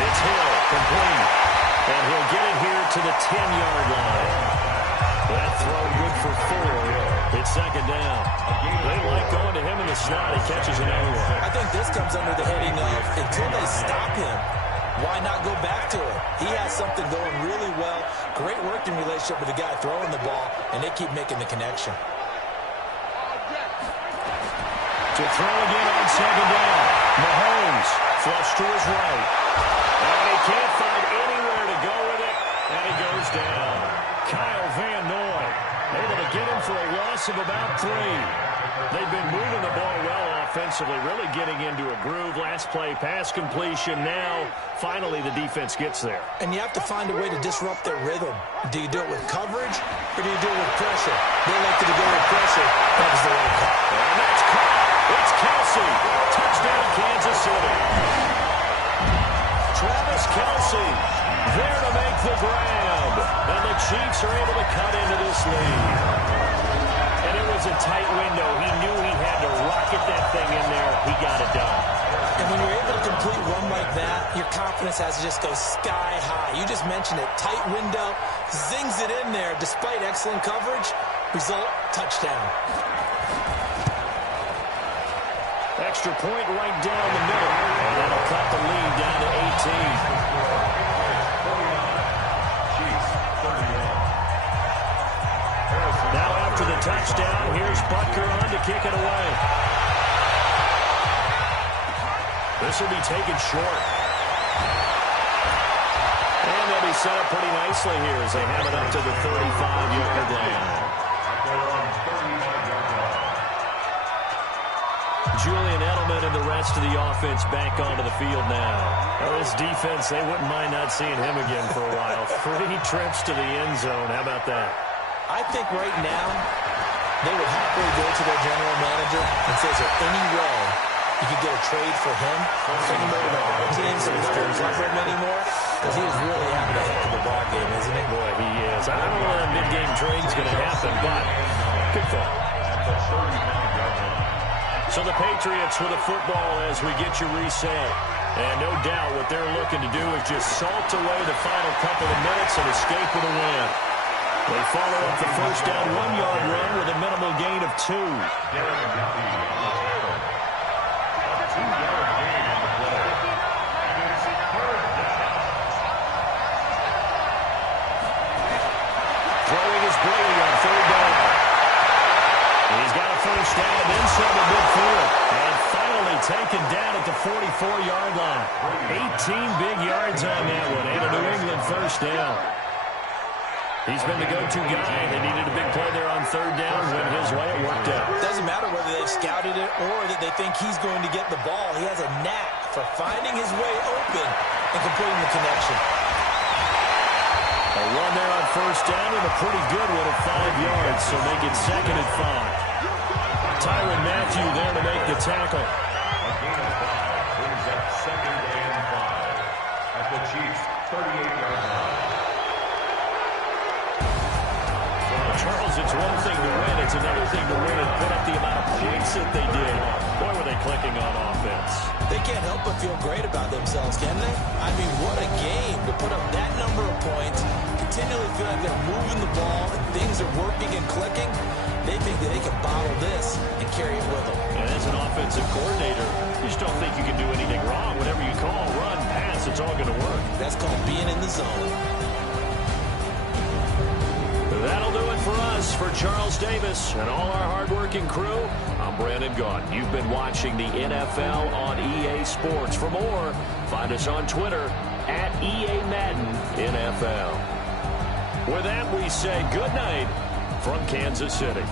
It's Hill, complete. And he'll get it here to the 10-yard line. That throw good for 4. It's second down. They like going to him in the slot. He catches another one. I think this comes under the heading of, until they stop him, why not go back to it? He has something going really well. Great working relationship with the guy throwing the ball, and they keep making the connection. To throw again on second down. Mahomes flush to his right. And he can't find anywhere to go with it, and he goes down. Kyle Van Noy able to get him for a loss of about 3. They've been moving the ball well offensively, really getting into a groove. Last play, pass completion. Now, finally, the defense gets there. And you have to find a way to disrupt their rhythm. Do you do it with coverage, or do you do it with pressure? They elected to go with pressure. That was the right call. And that's caught. It's Kelsey. Touchdown, Kansas City. Travis Kelsey there to make the grab. And the Chiefs are able to cut into this lead. And it was a tight window. He knew he had to rocket that thing in there. He got it done. And when you're able to complete one like that, your confidence has to just go sky high. You just mentioned it. Tight window, zings it in there despite excellent coverage. Result, touchdown. Extra point right down the middle. And that'll cut the lead down to 18. Now after the touchdown, here's Butker on to kick it away. This will be taken short. And they'll be set up pretty nicely here as they have it up to the 35-yard line. Julian Edelman and the rest of the offense back onto the field now. Well, this defense, they wouldn't mind not seeing him again for a while. 3 trips to the end zone. How about that? I think right now they would happily go to their general manager and say, is there any way you could get a trade for him? Anybody on the team so he doesn't cover him anymore? Because he is really having a heck of a ball game, isn't he? Boy, he is. I don't know when a mid-game trade's going to happen, but good thought. So the Patriots with a football as we get you reset. And no doubt what they're looking to do is just salt away the final couple of minutes and escape with a win. They follow up the first down 1-yard run with a minimal gain of 2. Throwing is Brady on 3rd down. He's got a first down and then some at midfield. And finally taken down at the 44-yard line. 18 big yards on that one. And a New England first down. He's been the go-to guy. They needed a big play there on 3rd down. Went his way. It worked out. Doesn't matter whether they've scouted it or that they think he's going to get the ball. He has a knack for finding his way open and completing the connection. A run there on first down and a pretty good one at 5 yards, so make it 2nd and 5. Tyrann Mathieu there to make the tackle. Brings up 2nd and 5 at the Chiefs' 38-yard line. Charles, it's one thing to win. It's another thing to win and put up the amount of points that they did. Boy, were they clicking on offense. They can't help but feel great about themselves, can they? I mean, what a game to put up that number of points, continually feel like they're moving the ball and things are working and clicking. They think that they can bottle this and carry it with them. And as an offensive coordinator, you just don't think you can do anything wrong. Whatever you call, run, pass, it's all going to work. That's called being in the zone. That'll do it for us. For Charles Davis and all our hardworking crew, I'm Brandon Gaughan. You've been watching the NFL on EA Sports. For more, find us on Twitter at EA Madden NFL. With that, we say good night from Kansas City.